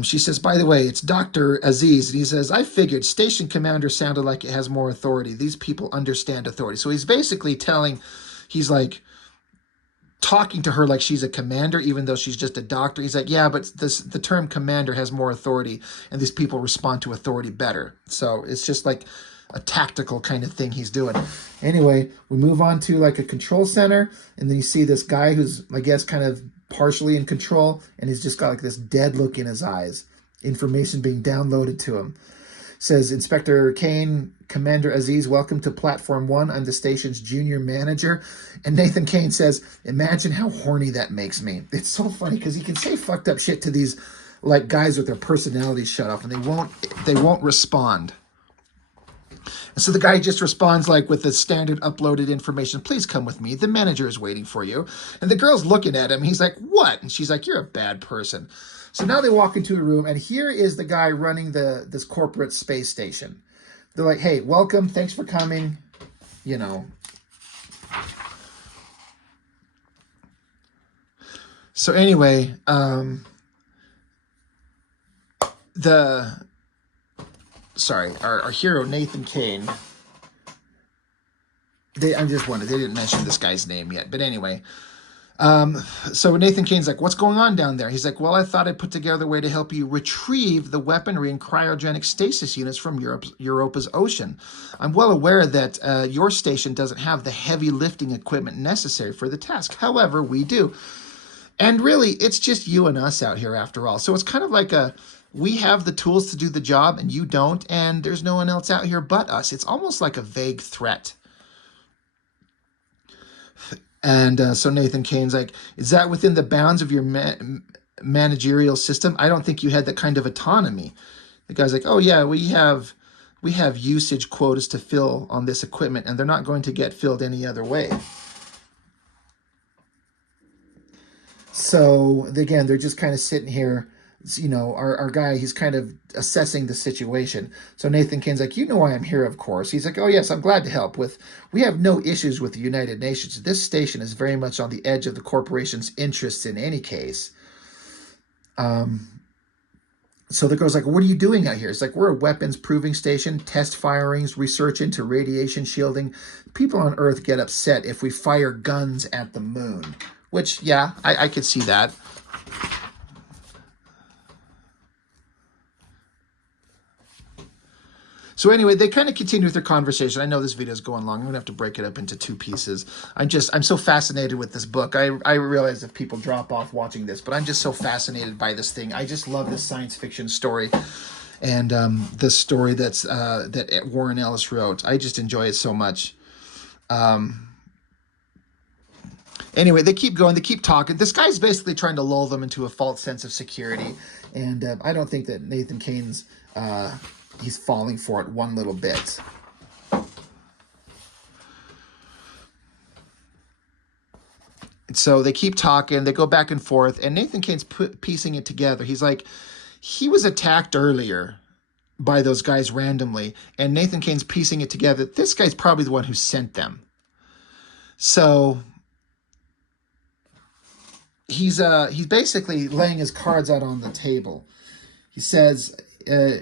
She says, by the way, it's Dr. Aziz. And he says, I figured station commander sounded like it has more authority. These people understand authority. So he's basically he's like talking to her like she's a commander, even though she's just a doctor. He's like, yeah, but the term commander has more authority and these people respond to authority better. So it's just like a tactical kind of thing he's doing. Anyway, we move on to like a control center. And then you see this guy who's, I guess, kind of partially in control, and he's just got like this dead look in his eyes. Information being downloaded to him. Says, Inspector Kane, Commander Aziz, welcome to Platform 1. I'm the station's junior manager. And Nathan Kane says, imagine how horny that makes me. It's so funny because he can say fucked up shit to these like guys with their personalities shut off, and they won't respond. And so the guy just responds like with the standard uploaded information, please come with me. The manager is waiting for you. And the girl's looking at him. He's like, what? And she's like, you're a bad person. So now they walk into a room, and here is the guy running this corporate space station. They're like, hey, welcome. Thanks for coming. You know. So anyway, sorry, our hero, Nathan Kane. I'm just wondering, they didn't mention this guy's name yet. But anyway, so Nathan Kane's like, what's going on down there? He's like, well, I thought I'd put together a way to help you retrieve the weaponry and cryogenic stasis units from Europa's ocean. I'm well aware that your station doesn't have the heavy lifting equipment necessary for the task. However, we do. And really, it's just you and us out here after all. So it's kind of like we have the tools to do the job and you don't, and there's no one else out here but us. It's almost like a vague threat. And so Nathan Kane's like, is that within the bounds of your managerial system? I don't think you had that kind of autonomy. The guy's like, oh yeah, we have usage quotas to fill on this equipment, and they're not going to get filled any other way. So again, they're just kind of sitting here. You know, our guy, he's kind of assessing the situation. So Nathan Kane's like, you know why I'm here, of course. He's like, oh, yes, I'm glad to help. We have no issues with the United Nations. This station is very much on the edge of the corporation's interests in any case. So the girl's like, what are you doing out here? It's like, we're a weapons proving station, test firings, research into radiation shielding. People on Earth get upset if we fire guns at the moon. Which, yeah, I could see that. So anyway, they kind of continue with their conversation. I know this video is going long. I'm going to have to break it up into 2 pieces. I'm so fascinated with this book. I realize if people drop off watching this, but I'm just so fascinated by this thing. I just love this science fiction story. And the story that Warren Ellis wrote. I just enjoy it so much. Anyway, they keep going. They keep talking. This guy's basically trying to lull them into a false sense of security. And I don't think that Nathan Kane's... he's falling for it one little bit. And so they keep talking. They go back and forth. And Nathan Kane's piecing it together. He's like, he was attacked earlier by those guys randomly. And Nathan Kane's piecing it together. This guy's probably the one who sent them. So he's basically laying his cards out on the table. He says...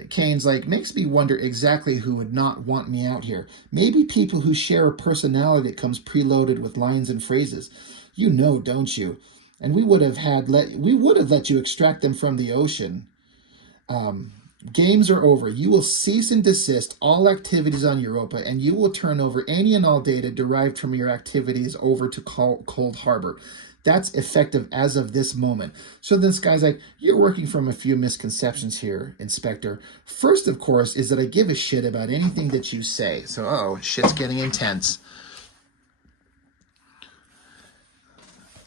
Kane's like, makes me wonder exactly who would not want me out here. Maybe people who share a personality that comes preloaded with lines and phrases. You know, don't you? And we would have let you extract them from the ocean. Games are over. You will cease and desist all activities on Europa, and you will turn over any and all data derived from your activities over to Cold Harbor. That's effective as of this moment. So this guy's like, you're working from a few misconceptions here, Inspector. First, of course, is that I give a shit about anything that you say. So, shit's getting intense.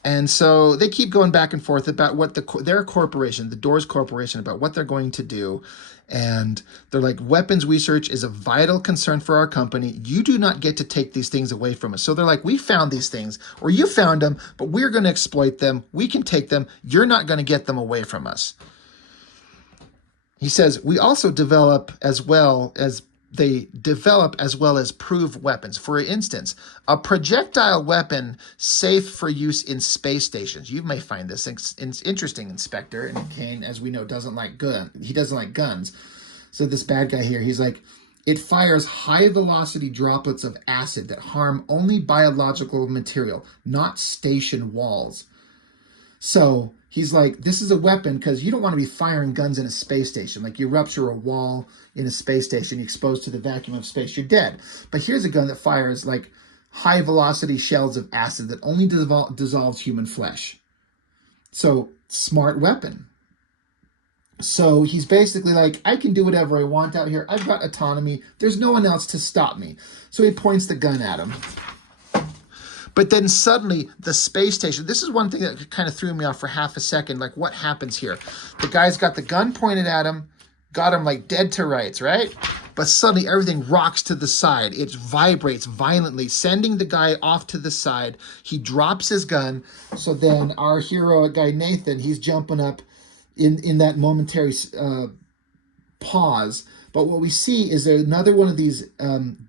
And so they keep going back and forth about what their corporation, the Doors Corporation, about what they're going to do. And they're like, weapons research is a vital concern for our company. You do not get to take these things away from us. So they're like, we found these things, or you found them, but we're going to exploit them. We can take them. You're not going to get them away from us. He says, we also develop as well as prove weapons. For instance, a projectile weapon safe for use in space stations. You may find this interesting, Inspector. And Kane, as we know, doesn't like guns. So this bad guy here, he's like, it fires high-velocity droplets of acid that harm only biological material, not station walls. So he's like, this is a weapon because you don't want to be firing guns in a space station. Like, you rupture a wall in a space station, you're exposed to the vacuum of space, you're dead. But here's a gun that fires like high-velocity shells of acid that only dissolves human flesh. So, smart weapon. So he's basically like, I can do whatever I want out here. I've got autonomy. There's no one else to stop me. So he points the gun at him. But then suddenly the space station, this is one thing that kind of threw me off for half a second. Like, what happens here? The guy's got the gun pointed at him, got him like dead to rights, right? But suddenly everything rocks to the side. It vibrates violently, sending the guy off to the side. He drops his gun. So then our hero, guy Nathan, he's jumping up in that momentary pause. But what we see is there another one of these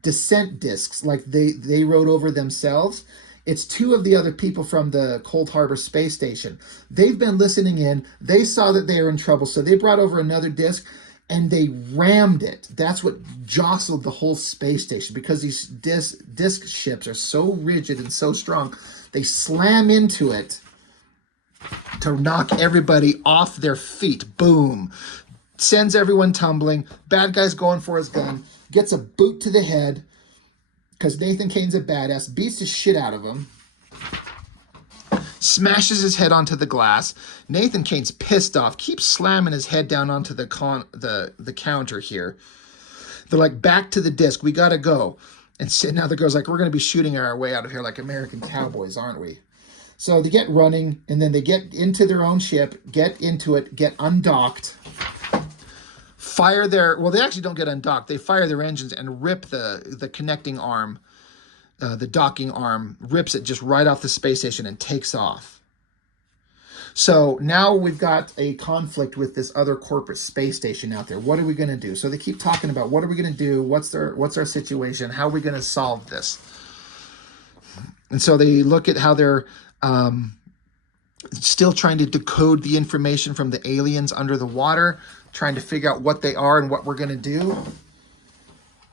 descent discs, like they wrote over themselves. It's 2 of the other people from the Cold Harbor space station. They've been listening in. They saw that they were in trouble, so they brought over another disc. and they rammed it. That's what jostled the whole space station, because these disc ships are so rigid and so strong. They slam into it to knock everybody off their feet. Boom. Sends everyone tumbling. Bad guy's going for his gun. Gets a boot to the head because Nathan Kane's a badass. Beats the shit out of him. Smashes his head onto the glass. Nathan Kane's pissed off. Keeps slamming his head down onto the counter here. They're like, back to the disc. We got to go. And now the girl's like, we're going to be shooting our way out of here like American cowboys, aren't we? So they get running, and then they get into their own ship, get into it, get undocked, fire their... Well, they actually don't get undocked. They fire their engines and rip the connecting arm, the docking arm, rips it just right off the space station and takes off. So now we've got a conflict with this other corporate space station out there. What are we going to do? So they keep talking about, what are we going to do? What's our situation? How are we going to solve this? And so they look at how they're still trying to decode the information from the aliens under the water, trying to figure out what they are and what we're going to do.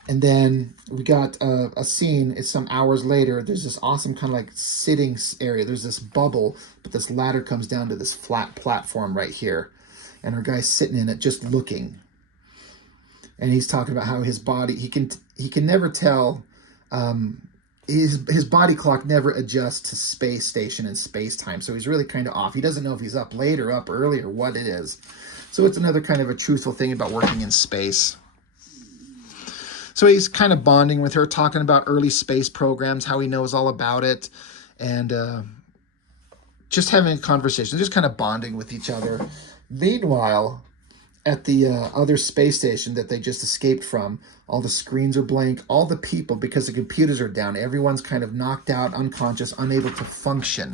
And then we got a scene. It's some hours later. There's this awesome kind of like sitting area. There's this bubble, but this ladder comes down to this flat platform right here. And our guy's sitting in it just looking. And he's talking about how his body, he can never tell, his body clock never adjusts to space station and space time. So he's really kind of off. He doesn't know if he's up late or up early or what it is. So it's another kind of a truthful thing about working in space. So he's kind of bonding with her, talking about early space programs, how he knows all about it, and just having a conversation, just kind of bonding with each other. Meanwhile, at the other space station that they just escaped from, all the screens are blank, all the people, because the computers are down, everyone's kind of knocked out, unconscious, unable to function.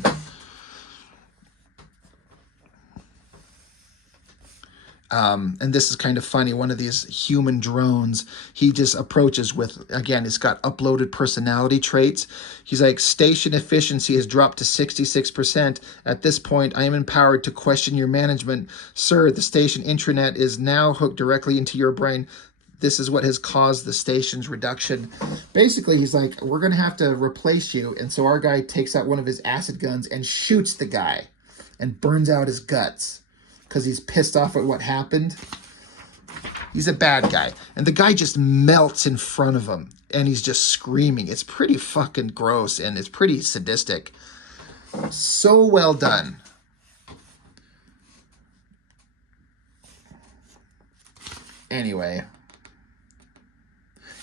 And this is kind of funny. One of these human drones, he just approaches with, again, it's got uploaded personality traits. He's like, station efficiency has dropped to 66%. At this point, I am empowered to question your management. Sir, the station intranet is now hooked directly into your brain. This is what has caused the station's reduction. Basically, he's like, we're going to have to replace you. And so our guy takes out one of his acid guns and shoots the guy and burns out his guts, because he's pissed off at what happened. He's a bad guy. And the guy just melts in front of him, and he's just screaming. It's pretty fucking gross, and it's pretty sadistic. So well done. Anyway.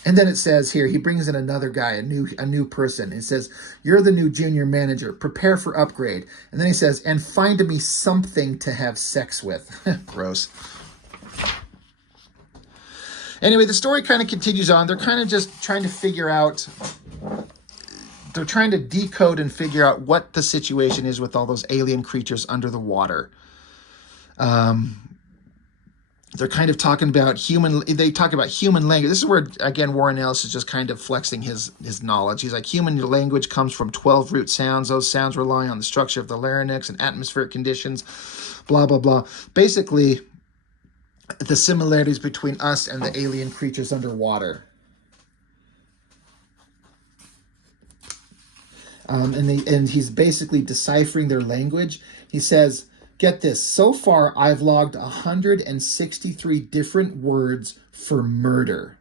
And then it says here, he brings in another guy, a new person. It says, you're the new junior manager. Prepare for upgrade. And then he says, and find me something to have sex with. Gross. Anyway, the story kind of continues on. They're kind of just trying to figure out, they're trying to decode and figure out what the situation is with all those alien creatures under the water. They're kind of talking about they talk about human language. This is where, again, Warren Ellis is just kind of flexing his knowledge. He's like, human language comes from 12 root sounds. Those sounds rely on the structure of the larynx and atmospheric conditions, blah, blah, blah. Basically, the similarities between us and the alien creatures underwater. And he's basically deciphering their language. He says, get this, so far I've logged 163 different words for murder.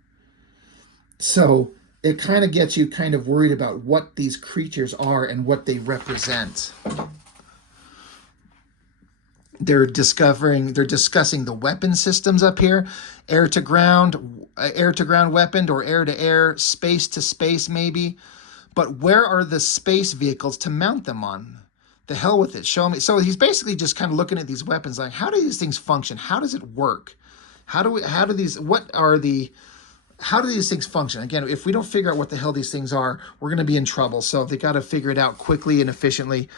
So it kind of gets you kind of worried about what these creatures are and what they represent. They're discussing the weapon systems up here, air to ground weapon, or air to air, space to space maybe. But where are the space vehicles to mount them on? The hell with it. Show me. So he's basically just kind of looking at these weapons like, how do these things function? How does it work? How do these things function? Again, if we don't figure out what the hell these things are, we're going to be in trouble. So they got to figure it out quickly and efficiently.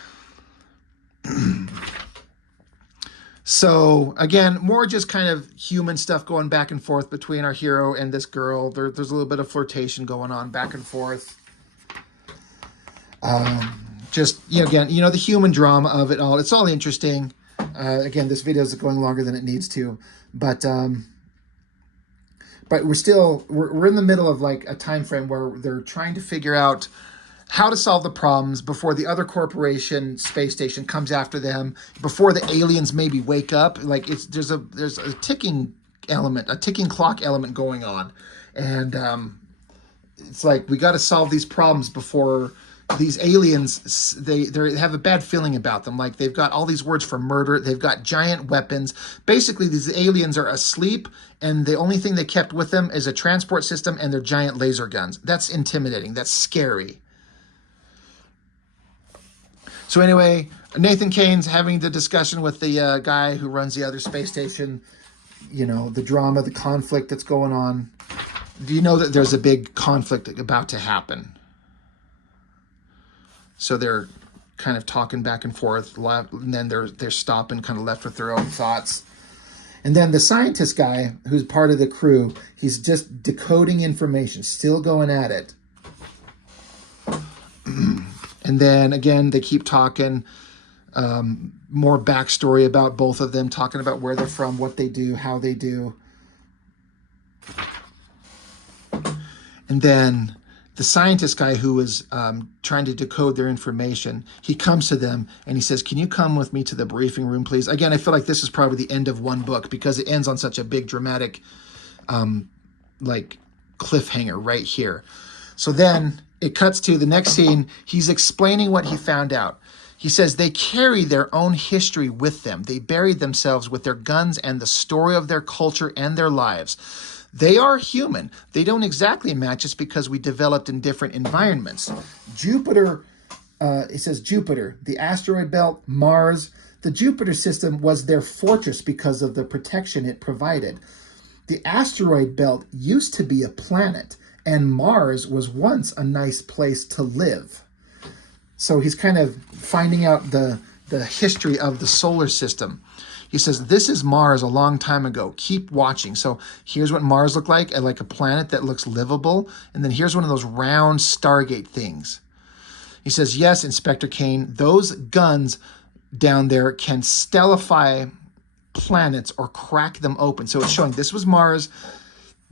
So again, more just kind of human stuff going back and forth between our hero and this girl. There's a little bit of flirtation going on back and forth. Just, again, the human drama of it all. It's all interesting. Again, this video is going longer than it needs to. But but we're in the middle of like a time frame where they're trying to figure out how to solve the problems before the other corporation space station comes after them, before the aliens maybe wake up. Like there's a ticking element, a ticking clock element going on, and it's like we got to solve these problems before these aliens, they have a bad feeling about them. Like they've got all these words for murder. They've got giant weapons. Basically, these aliens are asleep, and the only thing they kept with them is a transport system and their giant laser guns. That's intimidating. That's scary. So anyway, Nathan Kane's having the discussion with the guy who runs the other space station. You know, the drama, the conflict that's going on. Do you know that there's a big conflict about to happen? So they're kind of talking back and forth, and then they're stopping, kind of left with their own thoughts. And then the scientist guy, who's part of the crew, he's just decoding information, still going at it. And then again, they keep talking, more backstory about both of them, talking about where they're from, what they do, how they do. And then the scientist guy who was trying to decode their information, he comes to them and he says, can you come with me to the briefing room, please? Again, I feel like this is probably the end of one book because it ends on such a big dramatic like cliffhanger right here. So then it cuts to the next scene. He's explaining what he found out. He says they carry their own history with them. They buried themselves with their guns and the story of their culture and their lives. They are human. They don't exactly match us because we developed in different environments. Jupiter, it says Jupiter, the asteroid belt, Mars. The Jupiter system was their fortress because of the protection it provided. The asteroid belt used to be a planet, and Mars was once a nice place to live. So he's kind of finding out the history of the solar system. He says, this is Mars a long time ago. Keep watching. So here's what Mars looked like a planet that looks livable. And then here's one of those round Stargate things. He says, yes, Inspector Kane, those guns down there can stellify planets or crack them open. So it's showing this was Mars.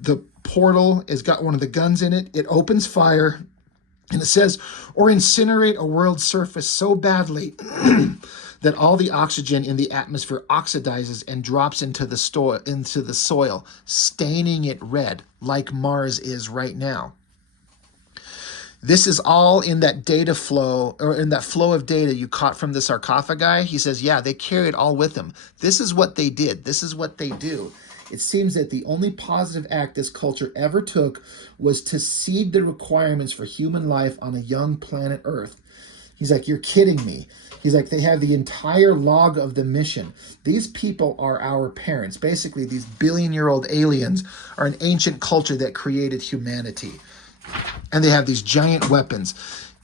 The portal has got one of the guns in it. It opens fire. And it says, or incinerate a world's surface so badly that all the oxygen in the atmosphere oxidizes and drops into the soil, staining it red, like Mars is right now. This is all in that data flow, or in that flow of data you caught from the sarcophagi. He says, yeah, they carry it all with them. This is what they did. This is what they do. It seems that the only positive act this culture ever took was to seed the requirements for human life on a young planet Earth. He's like, you're kidding me. He's like, they have the entire log of the mission. These people are our parents. Basically, these billion-year-old aliens are an ancient culture that created humanity. And they have these giant weapons.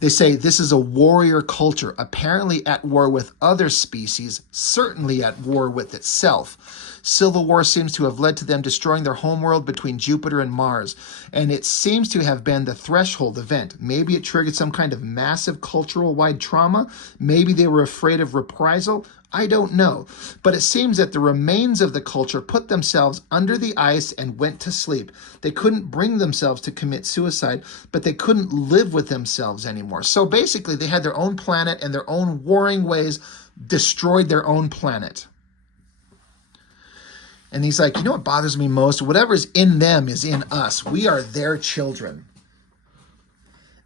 They say this is a warrior culture, apparently at war with other species, certainly at war with itself. Civil war seems to have led to them destroying their homeworld between Jupiter and Mars, and it seems to have been the threshold event. Maybe it triggered some kind of massive cultural-wide trauma. Maybe they were afraid of reprisal. I don't know. But it seems that the remains of the culture put themselves under the ice and went to sleep. They couldn't bring themselves to commit suicide, but they couldn't live with themselves anymore. So basically, they had their own planet and their own warring ways, destroyed their own planet. And he's like, you know what bothers me most? Whatever's in them is in us. We are their children.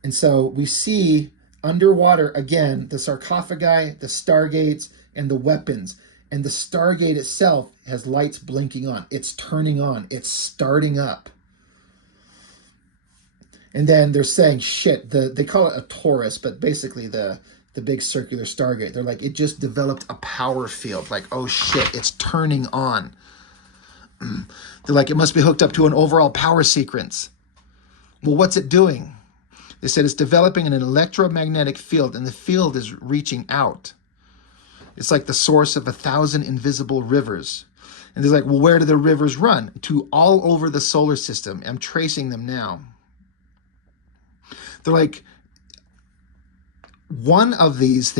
And so we see underwater, again, the sarcophagi, the stargates, and the weapons. And the Stargate itself has lights blinking on. It's turning on. It's starting up. And then they're saying, shit, they call it a torus, but basically the big circular Stargate. They're like, it just developed a power field. Like, oh shit, it's turning on. They're like, it must be hooked up to an overall power sequence. Well, what's it doing? They said it's developing an electromagnetic field, and the field is reaching out. It's like the source of 1,000 invisible rivers. And they're like, well, where do the rivers run? To all over the solar system. I'm tracing them now. They're like, one of these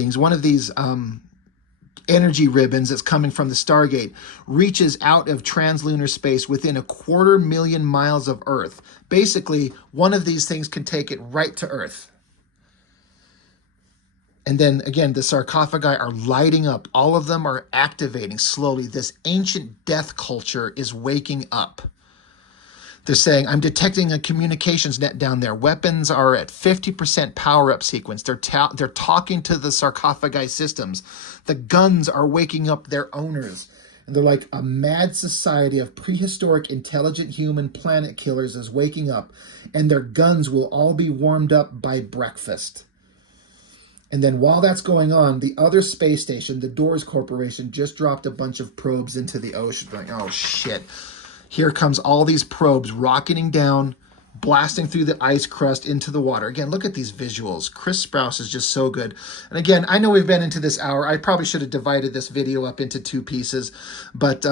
energy ribbons that's coming from the Stargate reaches out of translunar space within 250,000 miles of Earth. Basically, one of these things can take it right to Earth. And then again, the sarcophagi are lighting up. All of them are activating slowly. This ancient death culture is waking up. They're saying, I'm detecting a communications net down there. Weapons are at 50% power-up sequence. They're talking to the sarcophagi systems. The guns are waking up their owners. And they're like, a mad society of prehistoric intelligent human planet killers is waking up, and their guns will all be warmed up by breakfast. And then while that's going on, the other space station, the Doors Corporation, just dropped a bunch of probes into the ocean. Like, oh, shit. Here comes all these probes rocketing down, blasting through the ice crust into the water. Again, look at these visuals. Chris Sprouse is just so good. And again, I know we've been into this hour. I probably should have divided this video up into 2 pieces, but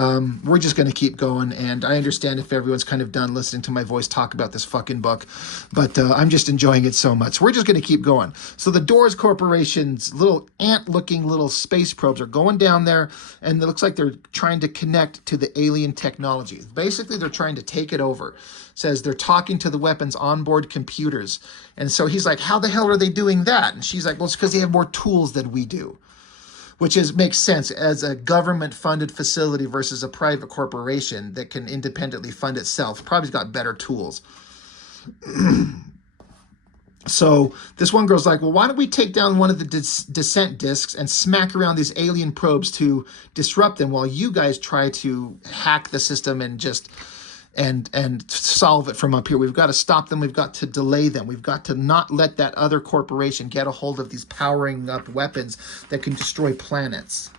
we're just going to keep going. And I understand if everyone's kind of done listening to my voice talk about this fucking book, but I'm just enjoying it so much. We're just going to keep going. So the Doors Corporation's little ant-looking little space probes are going down there, and it looks like they're trying to connect to the alien technology. Basically, they're trying to take it over. Says they're talking to the weapons onboard computers. And so he's like, how the hell are they doing that? And she's like, well, it's because they have more tools than we do, which makes sense as a government-funded facility versus a private corporation that can independently fund itself. Probably got better tools. So this one girl's like, well, why don't we take down one of the descent discs and smack around these alien probes to disrupt them while you guys try to hack the system and just... and solve it from up here. We've got to stop them. We've got to delay them. We've got to not let that other corporation get a hold of these powering up weapons that can destroy planets.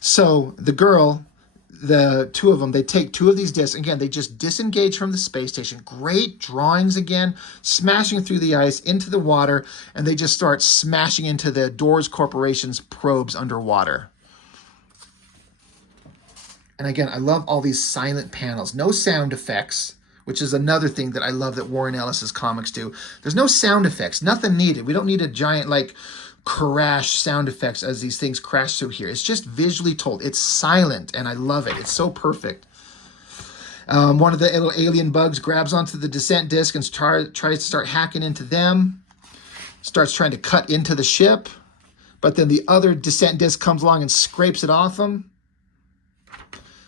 So the girl, the 2 of them, they take 2 of these discs. Again, they just disengage from the space station. Great drawings again, smashing through the ice into the water, and they just start smashing into the Doors Corporation's probes underwater. And again, I love all these silent panels. No sound effects, which is another thing that I love that Warren Ellis's comics do. There's no sound effects, nothing needed. We don't need a giant, like, crash sound effects as these things crash through here. It's just visually told. It's silent, and I love it. It's so perfect. One of the little alien bugs grabs onto the descent disc and tries to start hacking into them. Starts trying to cut into the ship. But then the other descent disc comes along and scrapes it off them.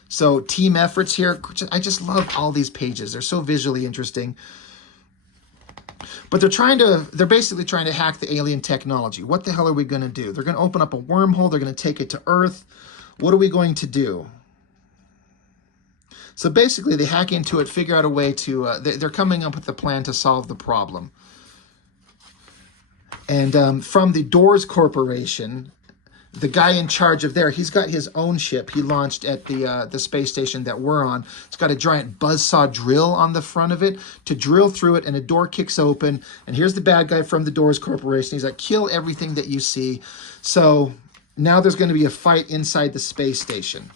So team efforts here. I just love all these pages. They're so visually interesting. But they're basically trying to hack the alien technology. What the hell are we going to do? They're going to open up a wormhole. They're going to take it to Earth. What are we going to do? So basically they hack into it, figure out a way to, they're coming up with a plan to solve the problem. And from the Doors Corporation, the guy in charge of there, he's got his own ship he launched at the space station that we're on. It's got a giant buzzsaw drill on the front of it to drill through it, and a door kicks open. And here's the bad guy from the Doors Corporation. He's like, kill everything that you see. So now there's going to be a fight inside the space station.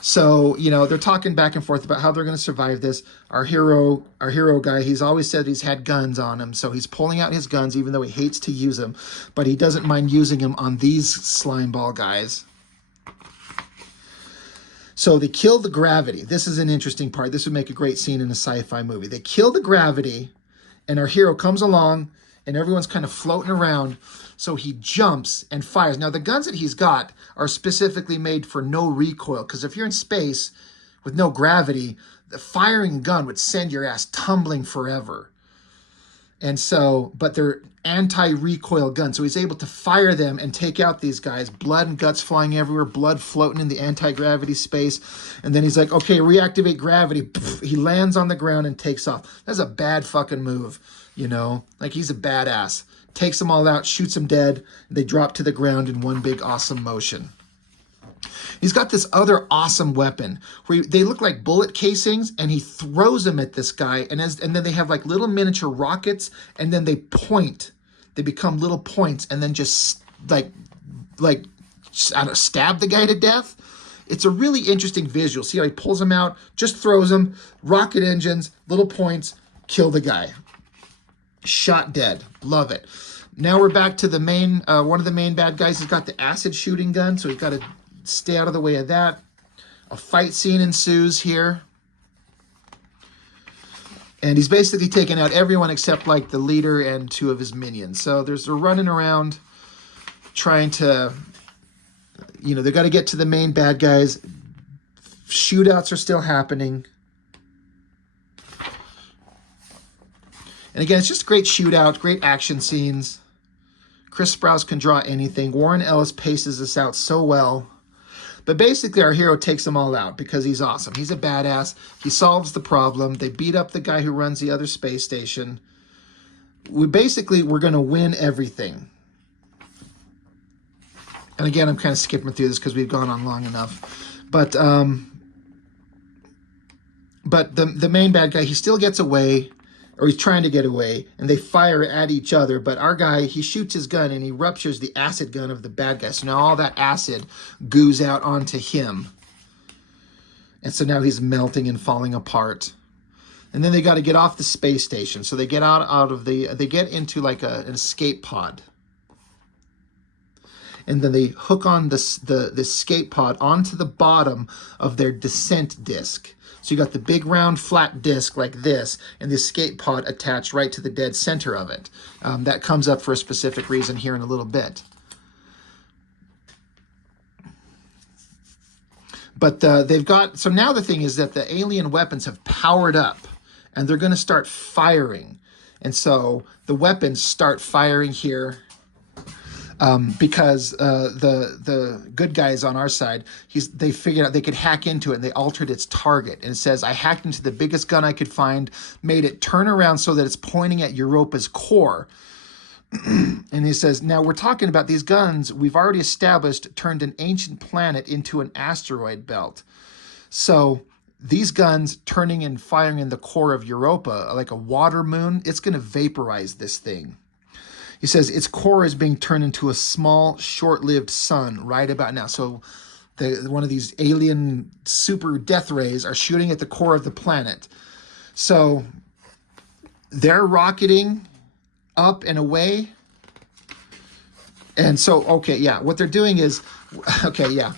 So, you know, they're talking back and forth about how they're going to survive this. Our hero guy, he's always said he's had guns on him. So he's pulling out his guns, even though he hates to use them. But he doesn't mind using them on these slimeball guys. So they kill the gravity. This is an interesting part. This would make a great scene in a sci-fi movie. They kill the gravity, and our hero comes along, and everyone's kind of floating around. So he jumps and fires. Now, the guns that he's got are specifically made for no recoil, because if you're in space with no gravity, the firing gun would send your ass tumbling forever. And so, but they're anti-recoil guns. So he's able to fire them and take out these guys. Blood and guts flying everywhere, blood floating in the anti-gravity space. And then he's like, okay, reactivate gravity. He lands on the ground and takes off. That's a bad fucking move, you know? Like, he's a badass. Takes them all out, shoots them dead. They drop to the ground in one big awesome motion. He's got this other awesome weapon where they look like bullet casings, and he throws them at this guy, and then they have like little miniature rockets, and then they point. They become little points, and then just like I don't know, stab the guy to death. It's a really interesting visual. See how he pulls them out, just throws them, rocket engines, little points, kill the guy. Shot dead. Love it. Now we're back to the main, one of the main bad guys. He's got the acid shooting gun, so he's got to stay out of the way of that. A fight scene ensues here. And he's basically taken out everyone except like the leader and 2 of his minions. So they're running around trying to, you know, they got to get to the main bad guys. Shootouts are still happening. And again, it's just a great shootout, great action scenes. Chris Sprouse can draw anything. Warren Ellis paces this out so well. But basically, our hero takes them all out because he's awesome. He's a badass. He solves the problem. They beat up the guy who runs the other space station. We're going to win everything. And again, I'm kind of skipping through this because we've gone on long enough. But the main bad guy, he still gets away. Or he's trying to get away, and they fire at each other. But our guy, he shoots his gun, and he ruptures the acid gun of the bad guy. So now all that acid goos out onto him. And so now he's melting and falling apart. And then they got to get off the space station. So they get out of the, they get into like an escape pod. And then they hook on the escape pod onto the bottom of their descent disc. So you got the big round flat disc like this, and the escape pod attached right to the dead center of it. That comes up for a specific reason here in a little bit. But they've got, so now the thing is that the alien weapons have powered up, and they're going to start firing. And so the weapons start firing here. Because the good guys on our side, they figured out they could hack into it, and they altered its target. And it says, I hacked into the biggest gun I could find, made it turn around so that it's pointing at Europa's core. And he says, now we're talking about these guns we've already established turned an ancient planet into an asteroid belt. So these guns turning and firing in the core of Europa, like a water moon, it's going to vaporize this thing. He says its core is being turned into a small, short-lived sun right about now. So one of these alien super death rays are shooting at the core of the planet. So they're rocketing up and away. And so, okay, yeah, what they're doing is, okay, yeah.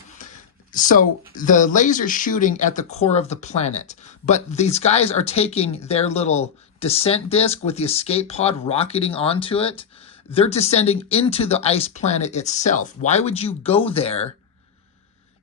So the laser's shooting at the core of the planet. But these guys are taking their little descent disc with the escape pod rocketing onto it. They're descending into the ice planet itself. Why would you go there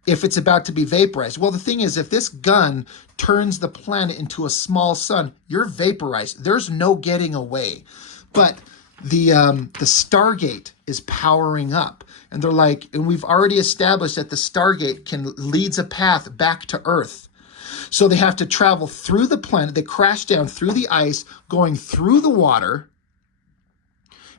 if it's about to be vaporized? Well, the thing is, if this gun turns the planet into a small sun, you're vaporized. There's no getting away. But the Stargate is powering up. And they're like, and we've already established that the Stargate leads a path back to Earth. So they have to travel through the planet. They crash down through the ice, going through the water.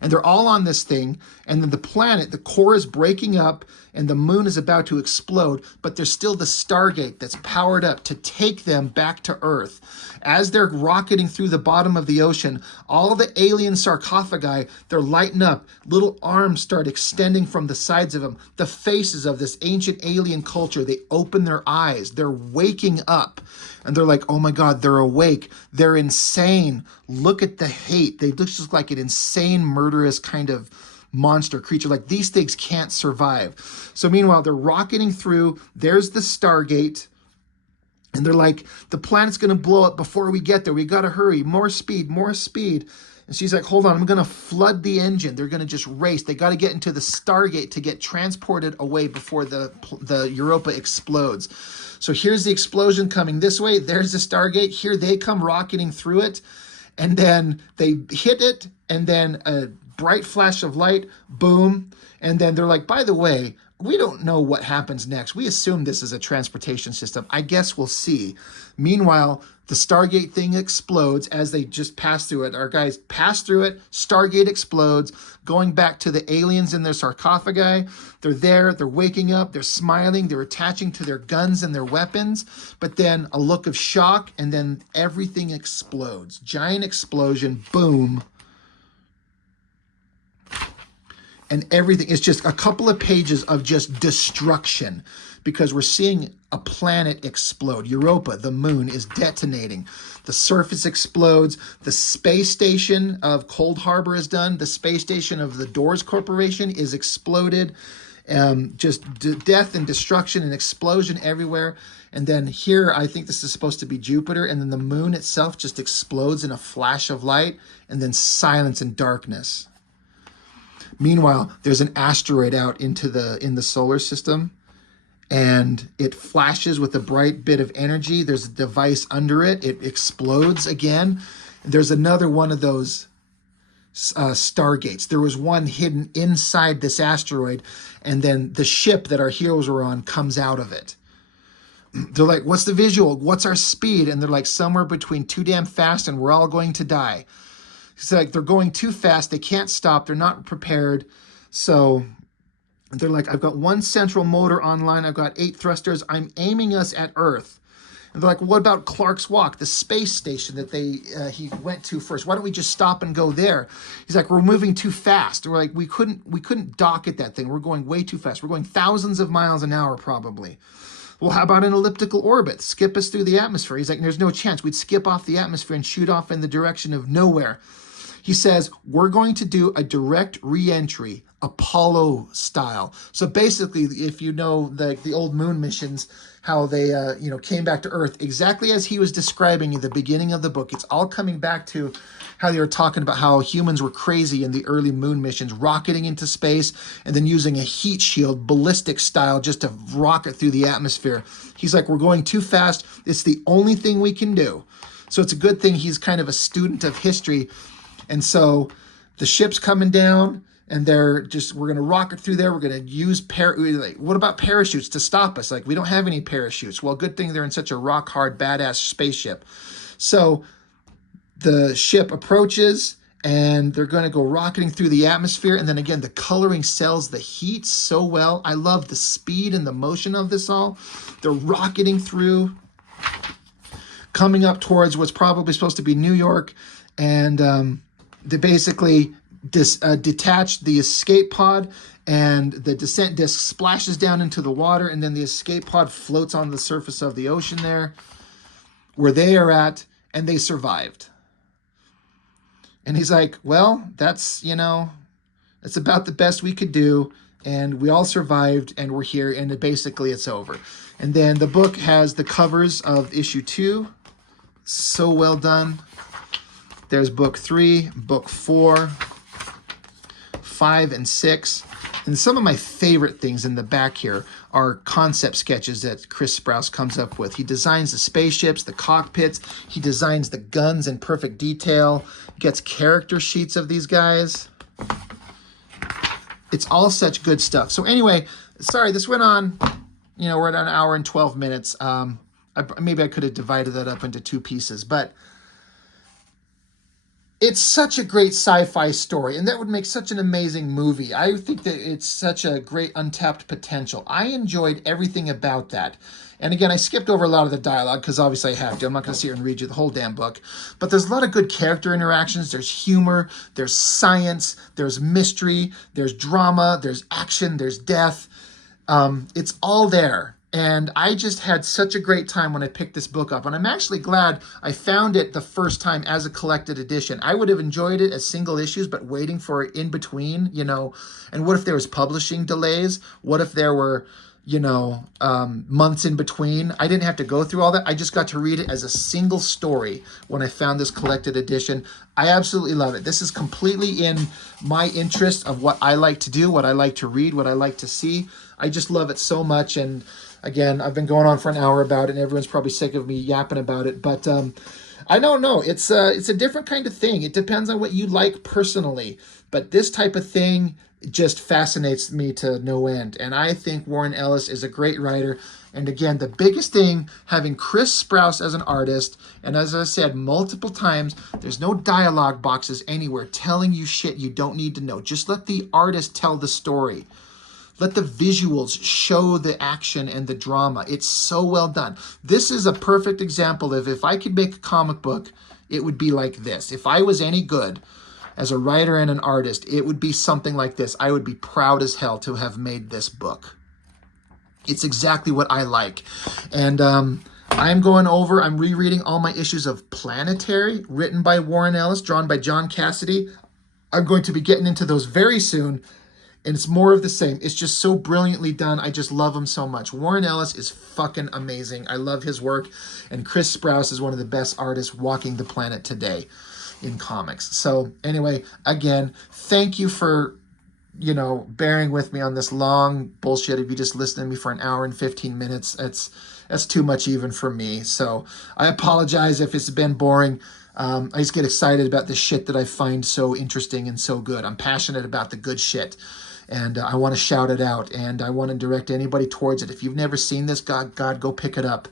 And they're all on this thing, and then the planet, the core is breaking up, and the moon is about to explode, but there's still the Stargate that's powered up to take them back to Earth. As they're rocketing through the bottom of the ocean, all the alien sarcophagi, they're lighting up. Little arms start extending from the sides of them. The faces of this ancient alien culture, they open their eyes. They're waking up. And they're like, oh my God, they're awake. They're insane. Look at the hate. They look just like an insane, murderous kind of monster creature. Like, these things can't survive. So meanwhile, they're rocketing through. There's the Stargate. And they're like, the planet's going to blow up before we get there. We got to hurry. More speed, more speed. And she's like, hold on, I'm going to flood the engine. They're going to just race. They got to get into the Stargate to get transported away before the Europa explodes. So here's the explosion coming this way. There's the Stargate. Here they come rocketing through it. And then they hit it. And then a bright flash of light. Boom. And then they're like, by the way, we don't know what happens next. We assume this is a transportation system. I guess we'll see. Meanwhile, the Stargate thing explodes as they just pass through it. Our guys pass through it. Stargate explodes, going back to the aliens in their sarcophagi. They're there. They're waking up. They're smiling. They're attaching to their guns and their weapons. But then a look of shock, and then everything explodes. Giant explosion. Boom. and everything is just a couple of pages of just destruction, because we're seeing a planet explode. Europa, the moon, is detonating. The surface explodes. The space station of Cold Harbor is done. The space station of the Doors Corporation is exploded. Just death and destruction and explosion everywhere. And then here, I think this is supposed to be Jupiter, and then the moon itself just explodes in a flash of light, and then silence and darkness. Meanwhile, there's an asteroid out in the solar system, and it flashes with a bright bit of energy. There's a device under it. It explodes again. There's another one of those stargates. There was one hidden inside this asteroid, and then the ship that our heroes were on comes out of it. They're like, what's the visual? What's our speed? And they're like, somewhere between too damn fast and we're all going to die. It's like they're going too fast. They can't stop. They're not prepared. So they're like, I've got one central motor online. I've got 8 thrusters. I'm aiming us at Earth. And they're like, well, what about Clark's Walk, the space station that he went to first? Why don't we just stop and go there? He's like, we're moving too fast. We're like, we couldn't dock at that thing. We're going way too fast. We're going thousands of miles an hour probably. Well, how about an elliptical orbit? Skip us through the atmosphere. He's like, there's no chance. We'd skip off the atmosphere and shoot off in the direction of nowhere. He says, we're going to do a direct re-entry, Apollo style. So basically, if you know the old moon missions, how they came back to Earth, exactly as he was describing in the beginning of the book, it's all coming back to how they were talking about how humans were crazy in the early moon missions, rocketing into space and then using a heat shield, ballistic style, just to rocket through the atmosphere. He's like, we're going too fast. It's the only thing we can do. So it's a good thing he's kind of a student of history. And so the ship's coming down, and we're going to rocket through there. We're going to use, what about parachutes to stop us? Like, we don't have any parachutes. Well, good thing they're in such a rock-hard, badass spaceship. So the ship approaches, and they're going to go rocketing through the atmosphere. And then again, the coloring sells the heat so well. I love the speed and the motion of this all. They're rocketing through, coming up towards what's probably supposed to be New York. And they basically detach the escape pod, and the descent disc splashes down into the water, and then the escape pod floats on the surface of the ocean there, where they are at, and they survived. And he's like, well, that's about the best we could do, and we all survived, and we're here, and basically it's over. And then the book has the covers of issue 2. So well done. There's book 3, book 4, 5, and 6. And some of my favorite things in the back here are concept sketches that Chris Sprouse comes up with. He designs the spaceships, the cockpits. He designs the guns in perfect detail. Gets character sheets of these guys. It's all such good stuff. So anyway, sorry, this went on, we're at an hour and 12 minutes. Maybe I could have divided that up into 2 pieces, but it's such a great sci-fi story, and that would make such an amazing movie. I think that it's such a great untapped potential. I enjoyed everything about that. And again, I skipped over a lot of the dialogue because obviously I have to. I'm not going to sit here and read you the whole damn book. But there's a lot of good character interactions. There's humor. There's science. There's mystery. There's drama. There's action. There's death. It's all there. And I just had such a great time when I picked this book up. And I'm actually glad I found it the first time as a collected edition. I would have enjoyed it as single issues, but waiting for it in between, And what if there was publishing delays? What if there were, months in between? I didn't have to go through all that. I just got to read it as a single story when I found this collected edition. I absolutely love it. This is completely in my interest of what I like to do, what I like to read, what I like to see. I just love it so much. And again, I've been going on for an hour about it, and everyone's probably sick of me yapping about it. But I don't know. It's a different kind of thing. It depends on what you like personally. But this type of thing just fascinates me to no end. And I think Warren Ellis is a great writer. And again, the biggest thing, having Chris Sprouse as an artist, and as I said multiple times, there's no dialogue boxes anywhere telling you shit you don't need to know. Just let the artist tell the story. Let the visuals show the action and the drama. It's so well done. This is a perfect example of if I could make a comic book, it would be like this. If I was any good, as a writer and an artist, it would be something like this. I would be proud as hell to have made this book. It's exactly what I like. And I'm rereading all my issues of Planetary, written by Warren Ellis, drawn by John Cassidy. I'm going to be getting into those very soon. And it's more of the same. It's just so brilliantly done. I just love him so much. Warren Ellis is fucking amazing. I love his work. And Chris Sprouse is one of the best artists walking the planet today in comics. So anyway, again, thank you for, bearing with me on this long bullshit. If you just listen to me for an hour and 15 minutes, that's too much even for me. So I apologize if it's been boring. I just get excited about the shit that I find so interesting and so good. I'm passionate about the good shit. And I want to shout it out, and I want to direct anybody towards it. If you've never seen this, God, go pick it up.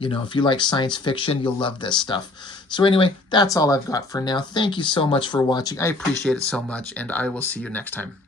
If you like science fiction, you'll love this stuff. So anyway, that's all I've got for now. Thank you so much for watching. I appreciate it so much, and I will see you next time.